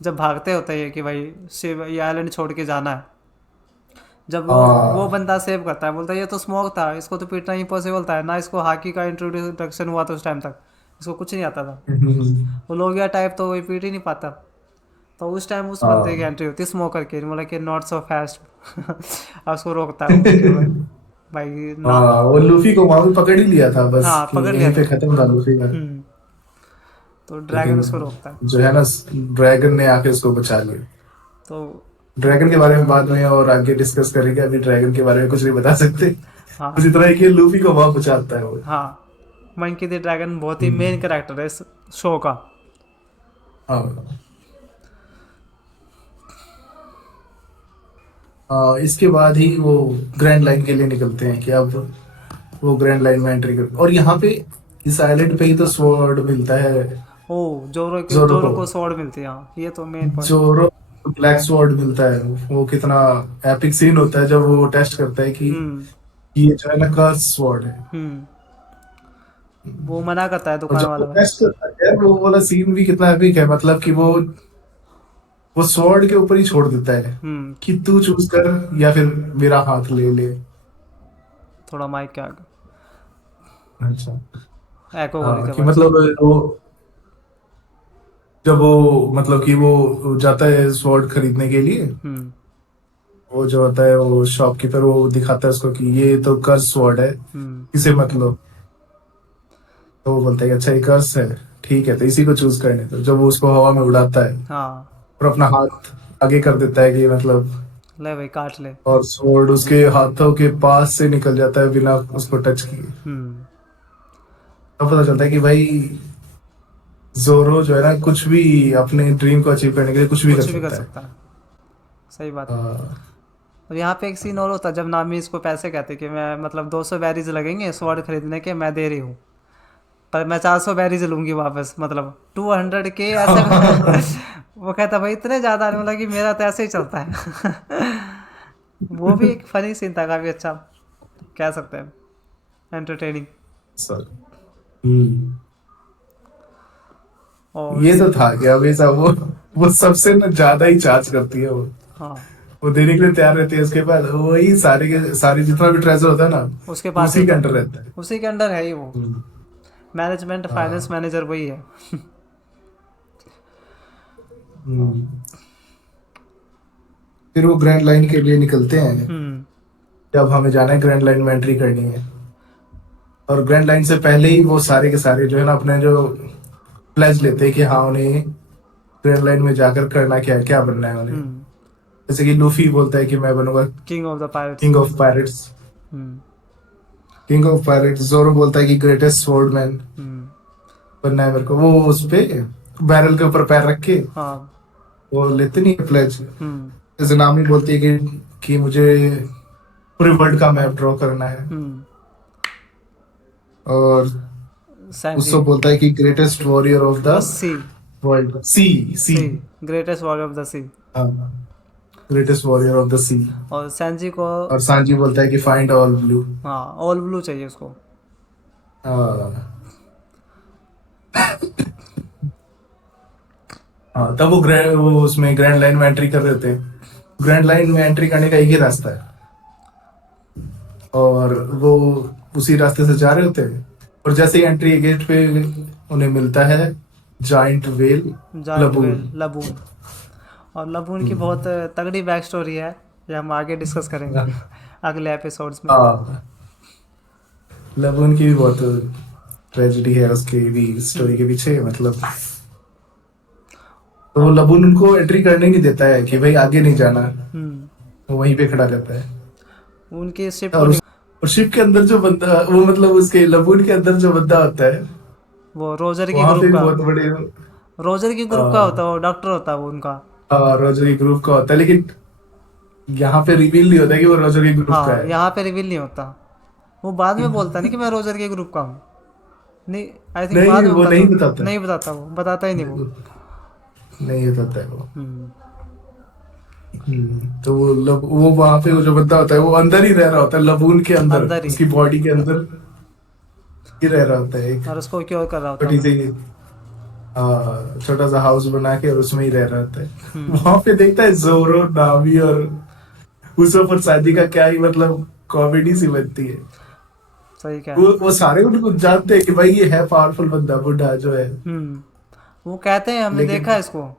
जब भागते होते हैं कि भाई शिव ये आइलैंड छोड़ के जाना है, जब वो हाँ। बंदा सेव करता है, बोलता है ये तो स्मोक था, इसको तो पीटना इम्पॉसिबल था ना, इसको हाकी का इंट्रोडक्शन हुआ था उस टाइम तक, इसको कुछ नहीं आता था, वो लोगिया टाइप तो कोई पीट ही नहीं पाता। तो उस टाइम उस बंदे की हाँ। एंट्री होती है स्मोकर की, बोला कि नॉट सो फास्ट। और उसको रोकता है वो कि भाई ना। हाँ, वो लूफी को वहां भी पकड़ ही लिया था, बस हाँ, कि पकड़ लिया यहीं था। पे खत्म था लूफी का। हम्म। तो ड्रैगन लेकिन उसको रोकता है। जो है ना, ड्रैगन ने आके उसको बचा लिया। तो ड्रैगन के बारे में बाद में और आगे डिस्कस करेंगे, अभी ड्रैगन के बारे में कुछ नहीं बता सकते। बस हाँ। इतना है कि लूफी को वहां बचाता है वो। हाँ, मंकी द ड्रैगन बहुत ही मेन हम्म। करेक्टर है इस शो का। हाँ। इसके बाद ही वो ग्रैंड लाइन के लिए निकलते हैं, कि अब वो ग्रैंड लाइन में एंट्री कर, और यहाँ पे इस आइलैंड पे ही तो स्वॉर्ड मिलता है ओ, जोरो जोरो को को स्वॉर्ड मिलती है, हाँ ये तो मेन पॉइंट। जोरो ब्लैक स्वॉर्ड मिलता है। वो कितना एपिक सीन होता है जब वो टेस्ट करता है कि हम्म। ये जो है ना कर्स स्वॉर्ड है। हम्म। वो मना करता है और दुकान जब वो वाला भाई। टेस्ट करता है यार, वो वाला सीन भी कितना एपिक है, मतलब कि वो स्वॉर्ड के ऊपर ही छोड़ देता है हम्म। कि तू चूज कर या फिर मेरा हाथ ले ले। थोड़ा माइक के आगे अच्छा। एको हो रही हाँ थी कि आवाज। मतलब वो जब वो मतलब कि वो जाता है स्वॉर्ड खरीदने के लिए, हम्म। वो जो होता है वो शॉपकीपर वो दिखाता है उसको कि ये तो कर्स स्वॉर्ड है, हम्म। इसे मत लो। तो वो बोलता है कि अच्छा ये कर्स है, ठीक है तो इसी को चूज करने। तो जब वो उसको हवा में उड़ाता है हाँ। और अपना हाथ आगे कर देता है कि मतलब, ले भाई काट ले। और स्वॉर्ड उसके हाथों के पास से निकल जाता है बिना उसको टच किए। हम्म। तब पता चलता है कि भाई जोरो जो है ना कुछ भी अपने ड्रीम को अचीव करने के लिए कुछ भी कर कुछ भी कर सकता है। सकता है, सही बात है। हाँ। और यहाँ पे एक सीन और होता है जब नामी इसको पैसे कहते कि मैं मतलब 200 बैरीज लगेंगे स्वॉर्ड खरीदने के, मैं दे रही हूँ, पर मैं 400 बैरीज लूंगी वापस, मतलब 200 के ऐसे। वो कहता भाई इतने ज़्यादा नहीं, मतलब कि मेरा तो ऐसे ही चलता है। वो भी एक फनी सीन था, काफ़ी अच्छा कह सकते हैं, एंटरटेनिंग। सर। हम्म। और ये तो था क्या हमेशा वो सबसे ना ज्यादा ही चार्ज करती है हाँ, वो देने के लिए तैयार रहती है। उसके बाद वही सारे के सारे जितना भी ट्रेजर होता है ना, उसके पास ही उसी के होता अंडर है, रहता है। उसी के अंडर है ही वो। हम्म। मैनेजमेंट फाइनेंस हाँ। मैनेजर वही है। हम्म। फिर वो ग्रैंड लाइन के लिए निकलते हैं। हम्म। जब हमें जाना है ग्रैंड लाइन में एंट्री करनी है, और ग्रैंड लाइन से पहले ही वो सारे के सारे जो है ना अपने जो प्लेज लेते हैं कि हाँ उन्हें ग्रैंड लाइन में जाकर करना क्या है, क्या बनना है उन्हें। हम्म। जैसे कि लूफी बोलता है कि मैं बनूंगा king of the pirates. King of pirates. Hmm. King of pirates. जोरो बोलता है कि ग्रेटेस्ट स्वॉर्डमैन हम्म। बनना है मेरे को। वो उस पे बैरल के ऊपर पैर रख के हाँ। वो लेते नहीं है प्लेज। हम्म। जैसे नामी बोलती है कि मुझे पूरे वर्ल्ड का मैप ड्रॉ करना है। हम्म। और सैनजी। उसको बोलता है कि greatest warrior of the the sea. World, sea sea. Sea. Greatest war of the sea. हाँ, greatest warrior of the sea. और सैनजी को, और सांजी बोलता है कि फाइंड ऑल ब्लू। हाँ ऑल ब्लू चाहिए उसको। हाँ। हाँ तब वो उसमें ग्रैंड लाइन में एंट्री कर रहे थे। ग्रैंड लाइन में एंट्री करने का एक ही रास्ता है, और वो उसी रास्ते से जा रहे होते हैं। और जैसे ही एंट्री गेट पे उन्हें मिलता है जाइंट वेल जाइंट लबून। वेल लबून। और लबून की हम्म। बहुत तगड़ी बैक स्टोरी है, ये हम आगे डिस्कस करेंगे अगले एपिसोड्स में। हाँ, लबून की भी बहुत ट्रेजेडी है उसकी भी हम्म। स्टोरी के पीछे, मतलब। तो वो लबून उनको एंट्री करने नहीं देता है कि भाई आगे नहीं जाना, हम्म। वो वहीं पे खड़ा रहता है। उनकी शिप को और और शिप के अंदर जो बंदा, वो मतलब उसके लबून के अंदर जो बंदा होता है, वो रोजर की वहां पे ग्रुप भी का, बहुत बड़े रोजर की ग्रुप का होता है, वो डॉक्टर होता है वो उनका। रोजरी ग्रुप का होता है, लेकिन यहाँ पे रिवील नहीं होता कि वो रोजरी ग्रुप का हाँ है। यहाँ पे रिवील नहीं होता, वो बाद में बोलता नहीं कि मैं रोजर के ग्रुप का हूँ। नहीं, आई थिंक बाद नहीं, में वो बताता नहीं हूँ। बताता। नहीं बताता, वो बताता ही नहीं वो। नहीं बताता है वो। हम्म। तो वो वहां पे वो जो बंदा होता है वो अंदर ही रह रहा होता है, लबून के अंदर, अंदर ही, उसकी बॉडी के अंदर ही रह रहा होता है। एक और उसको क्योर कर रहा होता है छोटी वो। सी छोटा सा हाउस बना के और उसमें ही रह रहा होता है। हम्म। वहां पे देखता है जोरो, नामी और उसो पर शादी का क्या ही मतलब कॉमेडी सी बनती है। सही क्या है। वो सारे उनको जानते हैं कि भाई ये है पावरफुल बंदा बुढ़ा जो है, हम्म। वो कहते हैं हमने लेकिन देखा है इसको,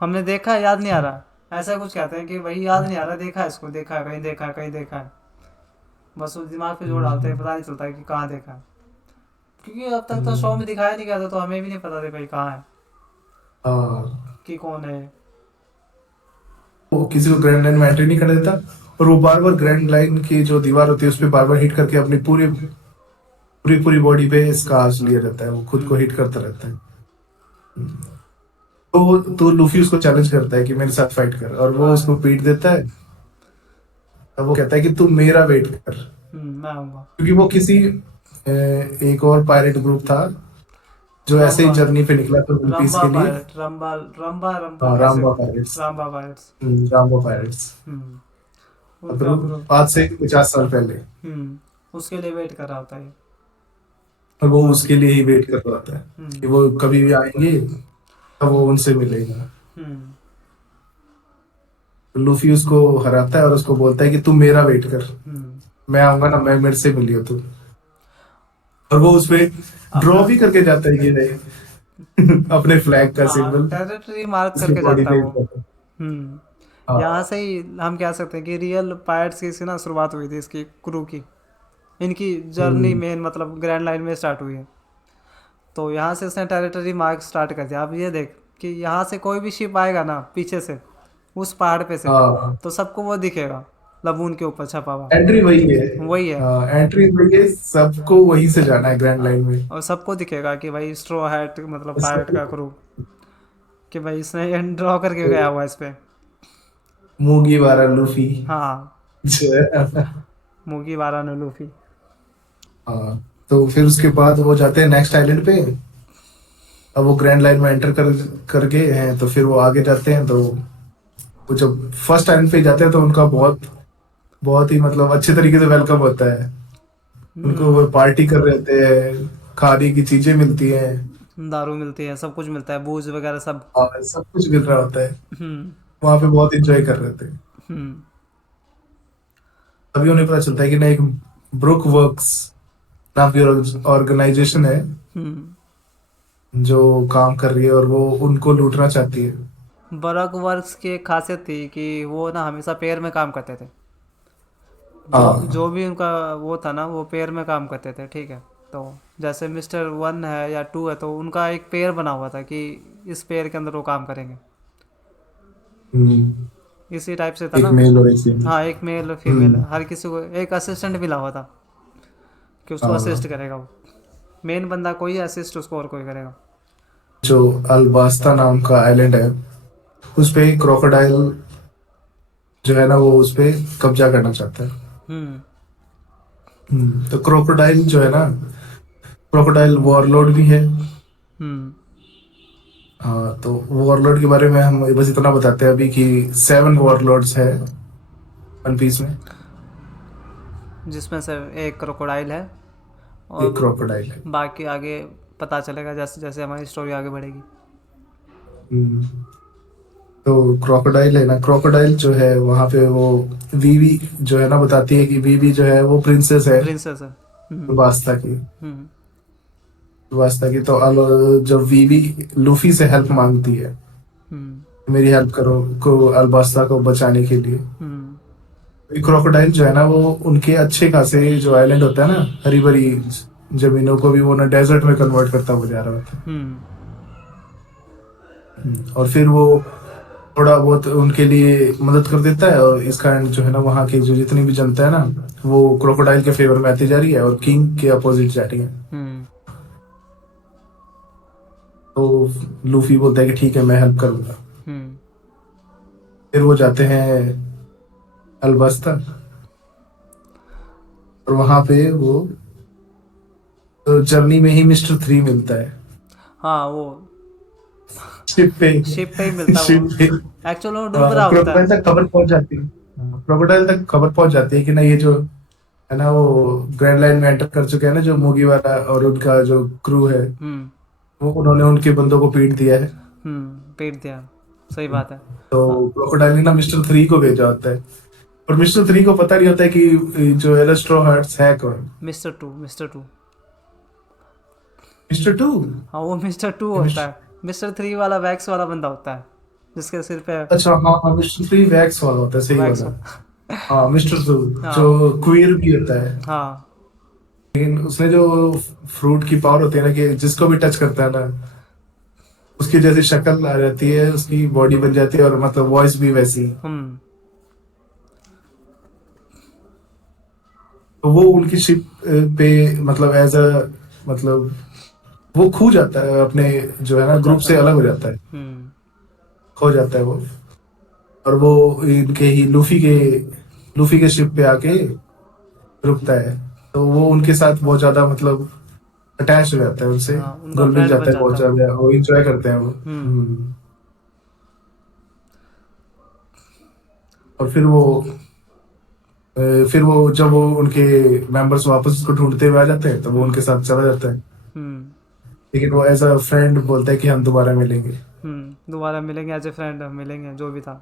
हमने देखा है, याद नहीं आ रहा, ऐसा कुछ कहते हैं कि भाई याद नहीं आ रहा, देखा है इसको, देखा है कहीं, देखा है कहीं, देखा है। बस उस दिमाग पे जोर डालते हैं, पता नहीं चलता कि कहाँ देखा है, क्योंकि अब तक तो शो में दिखाया नहीं गया था, तो हमें भी नहीं पता था भाई कहाँ है, हाँ, कि कौन है। वो किसी को ग्रैंड लाइन में एंट्री नहीं करने देता। और वो बार बार ग्रैंड लाइन की जो दीवार होती है उस पर बार बार हिट करके अपनी पूरी पूरी पूरी बॉडी पे स्कार्स लिए रहता है, वो खुद को हिट करता रहता है। तो लूफी उसको चैलेंज करता है कि मेरे साथ फाइट कर, और वो हाँ। उसको पीट देता है। तब वो कहता है कि तू मेरा वेट कर, मैं आऊँगा। क्योंकि वो किसी एक और पायरेट ग्रुप था जो ऐसे ही रंबा जर्नी पे निकला था वन पीस रंबा के लिए। पायरेट रंबा रंबा रंबा हाँ, कैसे? रामबा पायरेट्स। रंबा पायरेट्स। रामबा पायरेट्स। उनका मतलब ब्रो। आज से 50 साल पहले। उसके लिए वेट कर रहा होता है। और वो उसके लिए ही वेट कर रहा होता है कि हम्म वो कभी भी आएंगे, तब वो उनसे मिलेगा। हम्म तो लूफी उसको हराता है और उसको बोलता है कि तू मेरा वेट कर, हम्म मैं आऊंगा ना, मैं मेरे से मिलियो तू। और वो उसपे ड्रॉ अपना भी करके जाता है, ये रहे अपने फ्लैग का हाँ सिंबल टेरिटरी मार्क उसकी करके बॉडी जाता है पे वो। करता है। यहाँ हाँ। से ही हम कह सकते हैं कि रियल पायरेट्स की इसकी ना शुरुआत हुई थी, इसकी क्रू की। इनकी जर्नी हम्म। मेन मतलब ग्रैंड लाइन में स्टार्ट हुई है। तो यहाँ से उसने टेरिटरी मार्क स्टार्ट कर दिया। अब ये देख कि यहाँ से कोई भी शिप आएगा ना पीछे से, उस पहाड़ पे से, हाँ, तो सबको वो दिखेगा, लबून के ऊपर छपा हुआ। एंट्री वही है। वही है। हाँ, एंट्री वही है, सबको वहीं से जाना है ग्रैंड लाइन में। और सबको दिखेगा कि भाई स्ट्रॉ हैट मतलब पायरेट का सबको। क्रू, कि भाई इसने ड्रॉ करके गया हुआ है इस पे। मूगी वारा लूफी हाँ, जो है। मूगी वारा ने लूफी। हाँ, तो फिर उसके बाद वो जाते हैं नेक्स्ट आइलैंड पे। अब वो ग्रैंड लाइन में एंटर कर गए हैं, तो फिर वो आगे जाते हैं। तो वो जब फर्स्ट आइलैंड पे जाते हैं तो उनका बहुत बहुत ही मतलब अच्छे तरीके से वेलकम होता है। उनको वो पार्टी कर रहे होते हैं, खाने की चीजें मिलती हैं, दारू मिलती है, सब कुछ मिलता है, बूज वगैरह सब। और सब कुछ मिल रहा होता है। हम्म वहां पे बहुत एंजॉय कर रहे थे। हम्म तभी उन्हें पता चलता है कि ना, एक ब्रुक वर्क्स नाम की ऑर्गेनाइजेशन है हम्म जो काम कर रही है, और वो उनको लूटना चाहती है। बरग वर्क्स की एक खासियत थी कि वो ना हमेशा पेयर में काम करते थे। जो हाँ। जो भी उनका वो था ना, वो पेयर में काम करते थे, ठीक है। तो जैसे मिस्टर वन है या टू है, तो उनका एक पेयर बना हुआ था कि इस पेयर के अंदर वो काम करेंगे। हम्म, इसी टाइप से था एक ना। मेल और एक फीमेल। हाँ, एक मेल फीमेल, हम्म। हर किसी को एक असिस्टेंट मिला हुआ था कि उसको हाँ, असिस्ट करेगा वो। मेन बंदा कोई है, असिस्ट उसको और कोई करेगा। जो अल्बास्ता नाम का आइलैंड है, उस पे क्रोकोडाइल जो है ना, वो उस पे कब्जा करना चाहता है। हम्म तो क्रोकोडाइल जो है ना, क्रोकोडाइल वॉरलॉर्ड भी है। हम्म हाँ, तो वॉरलॉर्ड के बारे में हम बस इतना बताते हैं अभी कि 7 वॉरलॉर्ड्स है वन पीस में। जिसमें से एक क्रोकोडाइल है, एक और क्रोकोडाइल है। बाकी आगे पता चलेगा जैसे जैसे हमारी स्टोरी आगे बढ़ेगी। हम्म, तो क्रोकोडाइल है ना, क्रोकोडाइल जो है वहां पे वो वीवी जो है ना, बताती है कि वीवी जो है वो प्रिंसेस है प्रिंसेस है। वास्ता की। हम्म वास्ता की तो जब वीवी लूफी से हेल्प मांगती है, हम्म मेरी हेल्प करो को अल्बास्ता को बचाने के लिए। हम्म क्रोकोडाइल जो है ना, वो उनके अच्छे खासे जो आइलैंड होता है ना, हरी भरी जमीनों को भी वो ना डेजर्ट में कन्वर्ट करता हुआ जा रहा होता है। हम्म और फिर वो थोड़ा बहुत उनके लिए मदद कर देता है, और इस कारण जो है ना, वहाँ की जो जितनी भी जनता है ना, वो क्रोकोडाइल के फेवर में आती जा रही है और किंग के अपोजिट जा रही है। हम्म तो लूफी बोलता है कि ठीक है, मैं हेल्प करूंगा। हम्म फिर वो जाते हैं अल्बास्ता, और वहां पे वो जर्नी में ही मिस्टर 3 मिलता है। हाँ, वो शिप पे। शिप पे ही मिलता है वो। शिप पे। एक्चुअल वो डूब रहा होता क्रोकोडाइल है। तक खबर पहुंच जाती है। क्रोकोडाइल तक खबर पहुंच जाती है कि ना, ये जो है ना, वो ग्रैंड लाइन में एंटर कर चुके हैं ना, जो मुगीवारा और उनका जो क्रू है, हम्म वो उन्होंने उनके बंदों को पीट दिया है। पेट दिया। सही बात है। तो हाँ, क्रोकोडाइल ने ना मिस्टर 3 को भेजा होता है, और मिस्टर 3 को पता नहीं होता है कि जो एलेस्ट्रो हर्ट्स है कौन। Mister to, mister to. Mister 2। हाँ, वो मिस्टर टू होता है। मिस्टर थ्री वाला वैक्स वाला बंदा होता है, जिसके सिर पे अच्छा, हाँ हाँ, मिस्टर 3 वैक्स वाला होता है, सही वैक्स वाला। वाला। हाँ, मिस्टर 2 हाँ जो क्वीर भी होता है। हाँ लेकिन उसने जो फ्रूट की पावर होती है ना, कि जिसको भी टच करता है ना, उसकी जैसी शक्ल आ जाती है, उसकी बॉडी बन जाती है, और मतलब वॉइस भी वैसी। हम्म तो वो उनकी शिप पे मतलब एज अ मतलब वो खो जाता है अपने, जो है ना, हो ग्रुप जाता से है। अलग हो जाता है। हम्म खो जाता है वो। और वो इनके ही लूफी के शिप पे आके रुकता है। तो वो उनके साथ बहुत ज्यादा मतलब अटैच हो जाता है उनसे, हाँ उनका घुल मिल फ्रेंड बन जाता है बहुत जाता है। ज्यादा, और इंजॉय करते हैं वो। हम्म। और फिर वो जब वो उनके मेंबर्स वापस उसको ढूंढते हुए आ जाते हैं, तो वो हम्म। उनके साथ चला जाता है। हम्म। लेकिन वो एज अ फ्रेंड बोलता है कि हम दोबारा मिलेंगे। दोबारा मिलेंगे, एज ए फ्रेंड मिलेंगे, जो भी था।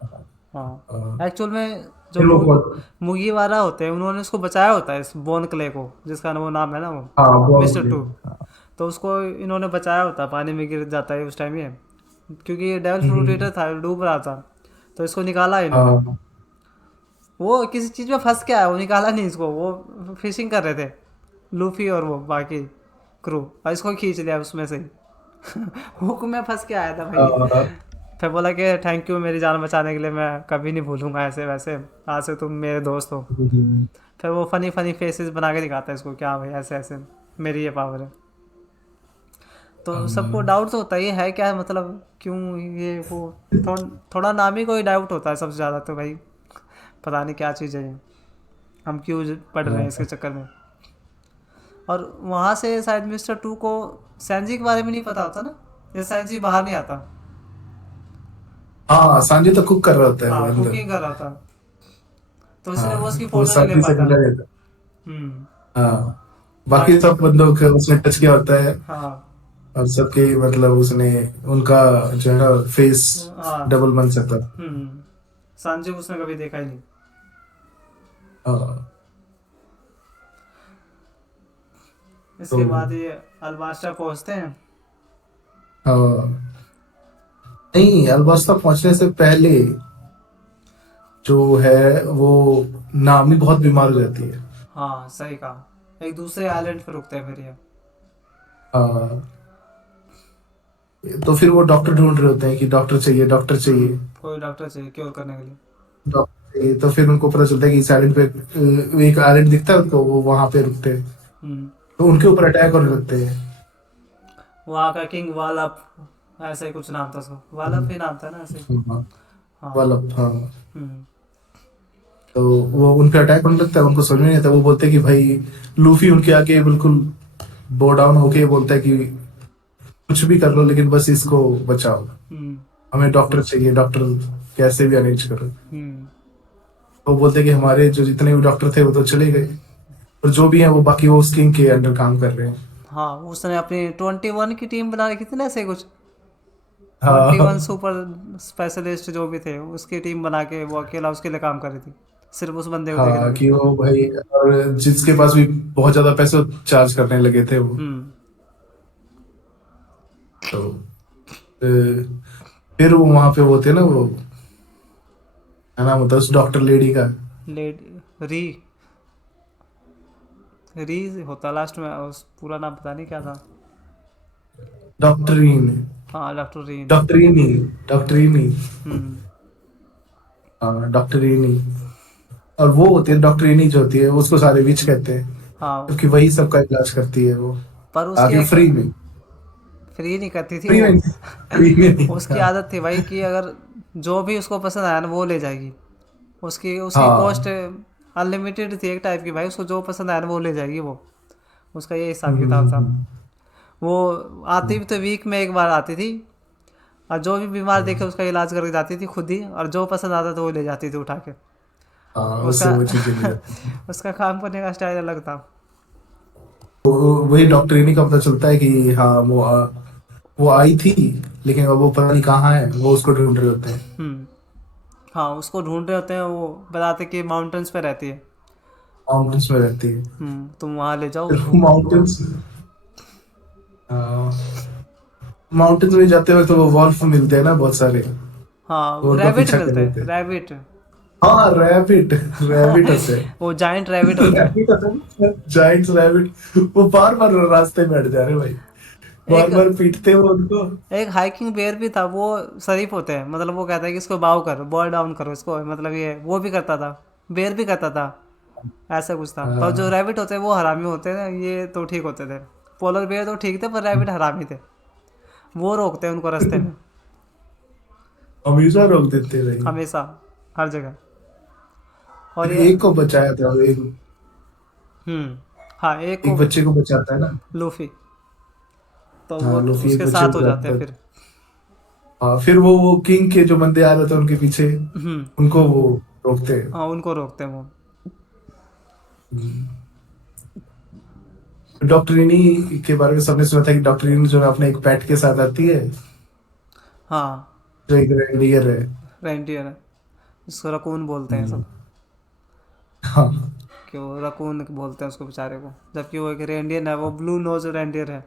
अ, हाँ एक्चुअल में जो फिर वो बहुत, मुगीवारा होते हैं उन्होंने उसको बचाया होता है, इस बोन क्ले को, जिसका वो नाम है ना वो हाँ मिस्टर बहुत। टू। तो उसको इन्होंने बचाया होता है, पानी में गिर जाता है उस टाइम ये, क्योंकि ये डेविल फ्रूट ईटर था, डूब रहा था, तो इसको निकाला इन्होंने। हाँ वो किसी चीज़ में फंस के आया, वो निकाला नहीं इसको, वो फिशिंग कर रहे थे लूफी और वो बाकी क्रू, और इसको खींच लिया उसमें से ही। हुक में फंस के आया था भाई। हाँ फिर बोला कि थैंक यू मेरी जान बचाने के लिए, मैं कभी नहीं भूलूंगा ऐसे वैसे, आज से तुम मेरे दोस्त हो। फिर वो फनी फनी फेसेस बना के दिखाता है इसको, क्या भाई ऐसे ऐसे मेरी ये पावर है। तो सबको डाउट तो होता है ये है क्या, मतलब क्यों ये वो, थोड़ा नाम ही कोई डाउट होता है सबसे ज़्यादा तो भाई, पता नहीं क्या चीज़ है ये, हम क्यों पढ़ रहे हैं इसके चक्कर में। और वहाँ से शायद मिस्टर टू को सैनजी के बारे में नहीं पता होता ना, ये सैनजी बाहर नहीं आता। हाँ, सांजी तो कुक कर रहा होता है वो हाँ अंदर। कुकिंग कर रहा था, तो इसलिए वो उसकी हाँ, वो फ़ोटो नहीं ले सांजी से पाता। मिला रहता है। हम्म। हाँ, बाकी बाकी सब बंदों को उसने टच किया होता है। हाँ। और सबके मतलब उसने, उनका जो है ना फेस हाँ। डबल बन सकता है। सांजी उसने कभी देखा ही नहीं। हाँ, तो इसके बाद ये अल्बास्टा पहुंचते हैं। हाँ, नहीं, अल्बास्टा पहुंचने से पहले जो है वो नामी बहुत बीमार हो जाती है। हाँ सही कहा, एक दूसरे आइलैंड पे रुकते हैं फिर ये। हाँ, तो फिर वो डॉक्टर ढूंढ रहे होते हैं कि डॉक्टर चाहिए, डॉक्टर चाहिए, कोई डॉक्टर चाहिए क्योर करने के लिए। डॉक्टर चाहिए। तो फिर उनको पता चलता है कि इस आइलैंड पे एक आइलैंड दिखता है उनको, वो वहां पे रुकते हैं। हम्म। तो उनके ऊपर अटैक होने लगते हैं। वहाँ का किंग वालप, ऐसा ही कुछ नाम था उसका, वालप ही नाम था ना ऐसे। हाँ, हाँ। वाला, हाँ। हम्म। तो वो उन पे अटैक होने लगता है, उनको समझ में नहीं आता। वो बोलते हैं कि भाई, लूफी उनके आगे बिल्कुल बो डाउन होके बोलता है कि कुछ भी कर लो, लेकिन बस इसको बचाओ, हम्म। हमें डॉक्टर चाहिए, डॉक्टर कैसे भी अरेंज करो। हम्म। वो बोलते हैं कि हमारे जो जितने भी डॉक्टर थे वो तो चले गए, और जो भी हैं वो बाकी वो उस किंग के अंडर काम कर रहे हैं। हाँ उसने अपनी 21 की टीम बना रखी थी ना ऐसे कुछ, 21 हाँ सुपर स्पेशलिस्ट जो भी थे उसकी टीम बना के वो अकेला उसके लिए काम कर रही थी, सिर्फ उस बंदे को देखने हाँ, के लिए। कि वो भाई, और जिसके पास भी बहुत ज्यादा पैसे चार्ज करने लगे थे वो। हम्म। तो फिर वो वहां पे वो थे ना, वो क्या नाम होता है उस डॉक्टर लेडी का? लेड री, री होता लास्ट में, उस पूरा नाम पता नहीं क्या था। डॉक्टरीन, हाँ डॉक्टर रीन। डॉक्टरीनी, डॉक्टरीनी। हम्म। हाँ, डॉक्टरीनी। और वो होती है डॉक्टरीनी, जो होती है उसको सारे विच कहते हैं, हाँ क्योंकि वही सबका इलाज करती है वो, पर उसकी आगे एक, फ्री में। फ्री नहीं करती थी फ्री वो। में, फ्री में नहीं। उसकी हाँ आदत थी भाई कि अगर जो भी उसको पसंद आया ना वो ले जाएगी, उसकी उसकी कॉस्ट हाँ। अनलिमिटेड थी एक टाइप की भाई, उसको जो पसंद आया ना वो ले जाएगी वो, उसका ये हिसाब हम्म, किताब था। हम्म, वो आती हम्म, भी तो वीक में एक बार आती थी, और जो भी बीमार देखे हम्म। उसका इलाज करके जाती थी खुद ही, और जो पसंद आता था वो ले जाती थी उठा के। हाँ, उसका उससे वो चीजें ले जाती हैं। उसका काम करने का स्टाइल अलग था। तो वही डॉक्टरीनी का पता चलता है कि हाँ, वो आई थी, लेकिन अब वो पता नहीं कहाँ है, वो उसको ढूंढ रहे होते हैं। हम्म। हाँ उसको ढूंढ रहे होते हैं, वो बताते कि माउंटेन्स पे रहती है। माउंटेन्स में रहती है। तुम वहाँ ले जाओ फिर उसको। माउंटेन्स, माउंटेन्स में जाते वक्त तो वो वॉल्फ मिलते हैं ना बहुत सारे, तो हाँ उनका रैबिट पीछा कर मिलते लेते हैं, हैं। रैबिट। हाँ, रैबिट, रैबिट होते हैं। वो जाइंट रैबिट होते हैं। रैबिट होते हैं, जाइंट्स रैबिट। वो बार बार रास्ते में अड़ जा रहे हैं भाई, बार एक बार पीटते हैं वो उनको। एक हाइकिंग बेयर भी था, वो शरीफ होते हैं, मतलब वो कहता है कि इसको बाव करो, बॉय डाउन करो इसको, मतलब ये वो भी करता था, बेयर भी करता था, ऐसा कुछ था। पर जो हाँ, रैबिट होते हैं वो हरामी होते हैं, ये तो ठीक होते थे। पोलर बेयर तो ठीक थे पर रैबिट हरामी थे, वो रोकते हैं उनको रास्ते में हमेशा रोक देते भाई। हमेशा, हर जगह। और फिर ये एक को बचाया था, एक। हम्म हाँ, एक एक वो बच्चे को बचाता है ना। लूफी, तो वो हाँ, लूफी एक उसके बच्चे साथ को हो जाते बचाता हैं है। फिर। हाँ, फिर वो किंग के जो बंदे आ रहे थे उनके पीछे, हम्म। उनको वो रोकते हैं। हाँ, उनको रोकते हैं वो। हम्म। डॉक्टरिनी के बारे में सबने सुना था कि डॉक्टरिनी जो है अपने एक पेट के साथ आती है, हाँ, जो एक रेंडियर है। रेंटियर है, उसको रकून बोलते हैं सब। हम्म। हाँ। कि वो रकून बोलते हैं उसको बेचारे को, जबकि वो एक रेंडियर है, वो ब्लू नोज रेंडियर है,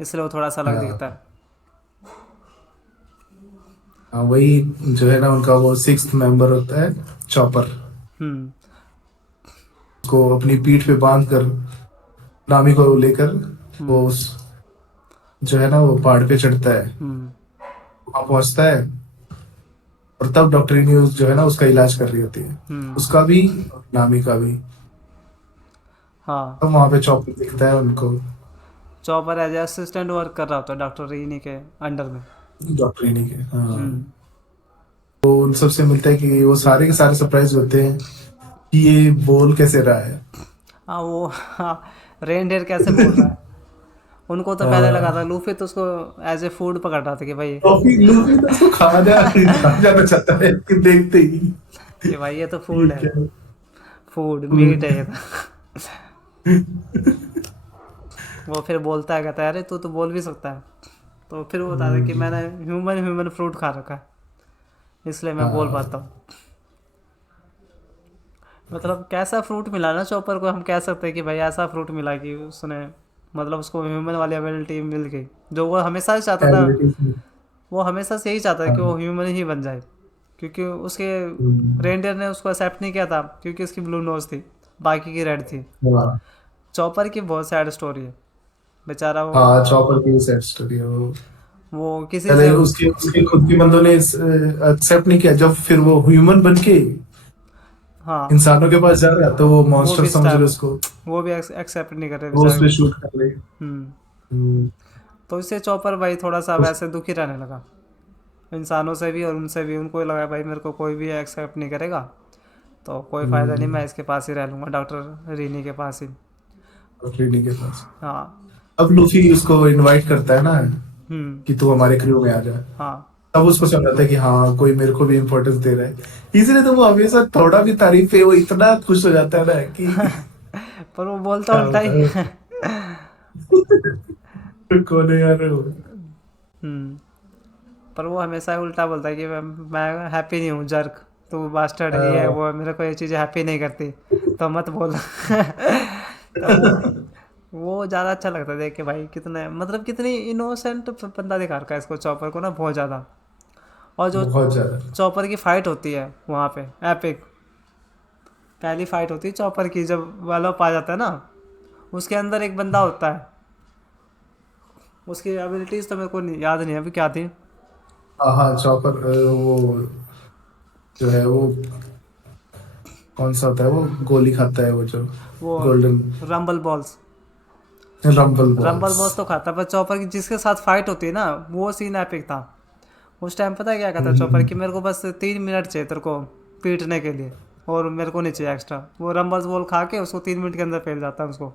इसलिए वो थोड़ा सा अलग दिखता हाँ। है। हाँ, वही जो है ना उनका वो सिक्स्थ मेंबर होता है, चॉपर। हम्म। उसको अपनी पीठ पे बांध कर नामी को लेकर वो हम्म। उस जो है ना वो पहाड़ पे चढ़ता है, हम्म। वहां पहुंचता है। और तब डॉक्टरिनी जो है ना उसका इलाज कर रही होती है, हम्म। उसका भी और नामी का भी। हाँ, तब वहां पे चॉपर दिखता है उनको, चॉपर एज असिस्टेंट वर्क कर रहा होता है डॉक्टर रीनी के अंडर में। डॉक्टरिनी के। हाँ, हम्म। तो उन सबसे मिलता है कि वो सारे के सारे सरप्राइज होते हैं कि ये बोल कैसे रहा है। हाँ, वो हाँ, रेनडियर कैसे बोल रहा है। उनको तो पहले लगा था, हाँ, लूफी तो उसको एज ए फूड पकड़ रहा था कि भाई, टॉफी लूफी तो उसको खा जाना चाहता है कि देखते ही कि भाई ये तो ये फूड है, क्या है? Food meat food. है ये तो। वो फिर बोलता है, कहता है अरे तू तो बोल भी सकता है। तो फिर वो बताता है कि मैंने ह्यूमन ह्यूमन फ्रूट खा रखा है, इसलिए मैं बोल पाता हाँ। हूँ। मतलब कैसा फ्रूट मिला ना चॉपर को, हम कह सकते हैं कि भाई ऐसा फ्रूट मिला कि उसने, मतलब उसको ह्यूमन वाली एबिलिटी मिल गई, जो वो हमेशा से चाहता था। एबिलिटीज। वो हमेशा से यही चाहता था कि वो हाँ। ह्यूमन ही बन जाए, क्योंकि उसके हम्म। रेंडियर ने उसको एक्सेप्ट नहीं किया था, क्योंकि उसकी ब्लू नोज थी, बाकी की रेड थी। हाँ। चॉपर की बहुत सैड स्टोरी है, बेचारा वो हाँ, चॉपर की सैड स्टोरी है वो। वो किसी पहले से। उसके उसके खुद के बंदों ने एक्सेप्ट नहीं किया, जब फिर वो ह्यूमन बन के हाँ, इंसानों के पास जा रहा है तो वो वो मॉन्स्टर भी समझ रहे स्टैप, उसको, वो भी एक्सेप्ट नहीं कर रहे वो उस बेचारे पे को। शूट कर रहे। हम्म। हम्म। तो इससे चॉपर भाई थोड़ा सा उस- वैसे दुखी रहने लगा, इंसानों से भी और उनसे भी। उनको लगा भाई मेरे को कोई भी एक्सेप्ट नहीं करेगा, तो कोई फ़ायदा नहीं, मैं हम्म। इसके पास ही रह लूँगा, डॉक्टर रीनी के पास ही। ट्रेनी के पास। हाँ। अब लूफी उसको इनवाइट करता है ना हम्म। कि तू हमारे क्रू में आ जा। हाँ। तब उसको समझाता है कि हाँ कोई मेरे को भी इम्पोर्टेंस दे रहा है, इसलिए तो वो हमेशा थोड़ा भी तारीफ पे वो इतना खुश हो जाता है ना कि पर वो बोलता क्या उल्टा ही होता है। है। कौन है यार वो? हम्म। पर वो हमेशा उल्टा बोलता है कि मैं हैप्पी नहीं हूँ जर्क, तू बास्टर्ड, ये है वो हाँ। है, मेरे को ये चीज़ें हैप्पी नहीं करती, तो मत बोल। तो वो ज़्यादा अच्छा लगता है देख के भाई, कितने मतलब कितनी इनोसेंट बंदा दिखा रखा है इसको, चॉपर को ना, बहुत ज़्यादा। और जो बहुत ज्यादा। चॉपर की फाइट होती है वहाँ पे, एपिक पहली फाइट होती है चॉपर की, जब वालोप आ जाता है ना, उसके अंदर एक बंदा होता है, उसकी एबिलिटीज़ तो मेरे को याद नहीं है अभी क्या थी। हाँ हाँ, चॉपर वो जो है वो कौन सा होता है, वो गोली खाता है वो जो वो golden rumble balls, rumble rumble balls. Balls तो खाता है, पर चॉपर की जिसके साथ फाइट होती है ना, वो सीन एपिक था। उस टाइम पता है क्या कहता है चॉपर, कि मेरे को बस 3 मिनट चाहिए तेरे को पीटने के लिए, और मेरे को नहीं चाहिए एक्स्ट्रा। वो रंबल्स बॉल खा के उसको 3 मिनट के अंदर फेल जाता है उसको।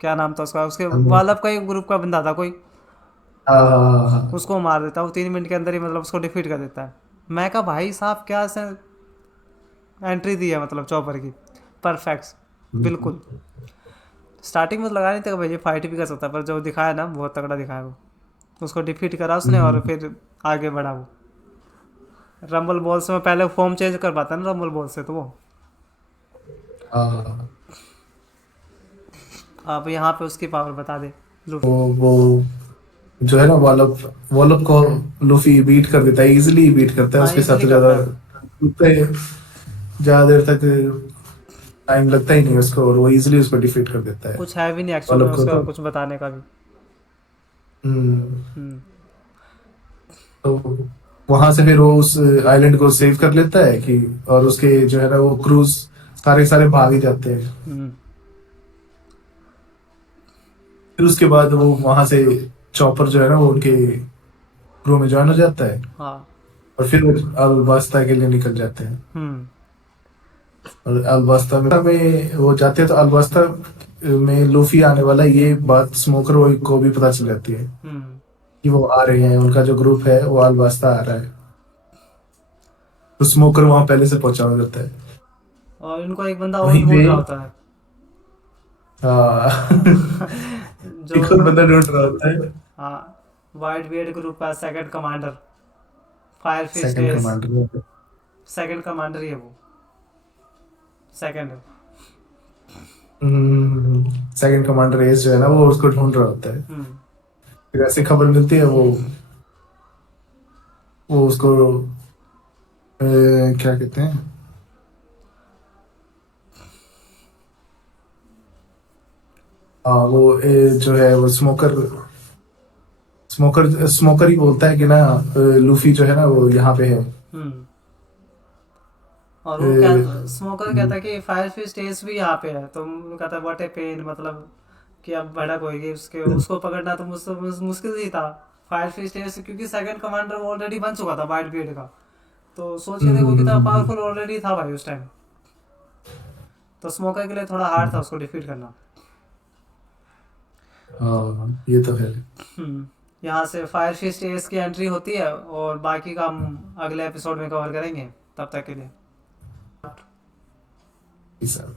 क्या नाम था उसका, उसके वालप का ही ग्रुप का बंदा था कोई, हाँ हाँ हाँ हाँ। उसको मार देता है वो 3 मिनट के अंदर ही, मतलब उसको डिफीट कर देता है। मैं कहा भाई साहब क्या से एंट्री दी है मतलब चॉपर की, परफेक्ट, बिल्कुल। स्टार्टिंग में तो लगा नहीं था कि भाई ये फाइट भी कर सकता है, पर जो दिखाया ना बहुत तगड़ा दिखाया वो, उसको डिफीट करा उसने और हम्म। फिर आगे बढ़ा वो। रंबल बॉल से मैं पहले फॉर्म चेंज कर पाता ना रंबल बॉल से, तो वो हाँ, अब यहाँ पे उसकी पावर बता दे वो लूफी। वो जो है ना वॉलप, वॉलप को लूफी बीट कर देता है, इजीली बीट करता है, हाँ, उसके साथ इजीली तो ज्यादा करता है। रुकते हैं, ज्यादा देर तक टाइम लगता ही नहीं उसको, और वो इजीली उसको डिफीट कर देता है कुछ है भी नहीं एक्चुअल में वॉलप को उसका तो। कुछ बताने का भी। हम्म। हम्म। तो वहां से फिर वो उस आइलैंड को सेव कर लेता है कि, और उसके जो है ना वो क्रूज सारे सारे भाग ही जाते हैं। हम्म। फिर उसके बाद वो वहां से चॉपर जो है ना वो उनके क्रू में ज्वाइन हो जाता है, हाँ। और फिर वो अल्बास्ता के लिए निकल जाते हैं। हम्म। और अल्बास्ता में वो जाते हैं, तो अल्बास्ता में लूफी आने वाला है, ये बात स्मोकर को भी पता चल जाती है कि वो आ रहे हैं, उनका जो ग्रुप है वो अल्बास्ता आ रहा है। तो स्मोकर वहां पहले से पहुंचा हुआ रहता है। और इनको एक बंदा और वहीं ढूंढ पे रहा होता है हाँ जो एक और बंदा ढूंढ रहा होता है, हाँ वाइट बियर्ड ग्रुप का second commander, fire fist second Ace. Commander. Second commander ही है वो, सेकंड। सेकंड कमांडर एस जो है ना, वो उसको ढूंढ रहा होता है। हम्म। फिर ऐसी खबर मिलती है, वो उसको क्या कहते हैं, हाँ वो जो है वो स्मोकर स्मोकर ही बोलता है कि ना लूफी जो है ना वो यहाँ पे है। हम्म। और अ, वो क्या, स्मोकर कहता है कि फायर फिस्ट एस भी यहाँ पे है, तो वो कहता है व्हाट ए पेन, मतलब कि अब भड़क होगी उसके, उसको पकड़ना तो मुझसे मुश्किल ही था। फायर फिस्ट एस क्योंकि सेकंड कमांडर वो ऑलरेडी बन चुका था वाइट बियर्ड का, तो सोच के देखो कितना पावरफुल ऑलरेडी था भाई उस टाइम। तो स्मोकर के लिए थोड़ा हार्ड था उसको डिफीट करना। हाँ ये तो है। यहाँ से फायर फिस्ट एस की एंट्री होती है, और बाकी का हम अगले एपिसोड में कवर करेंगे। तब तक के लिए ये सब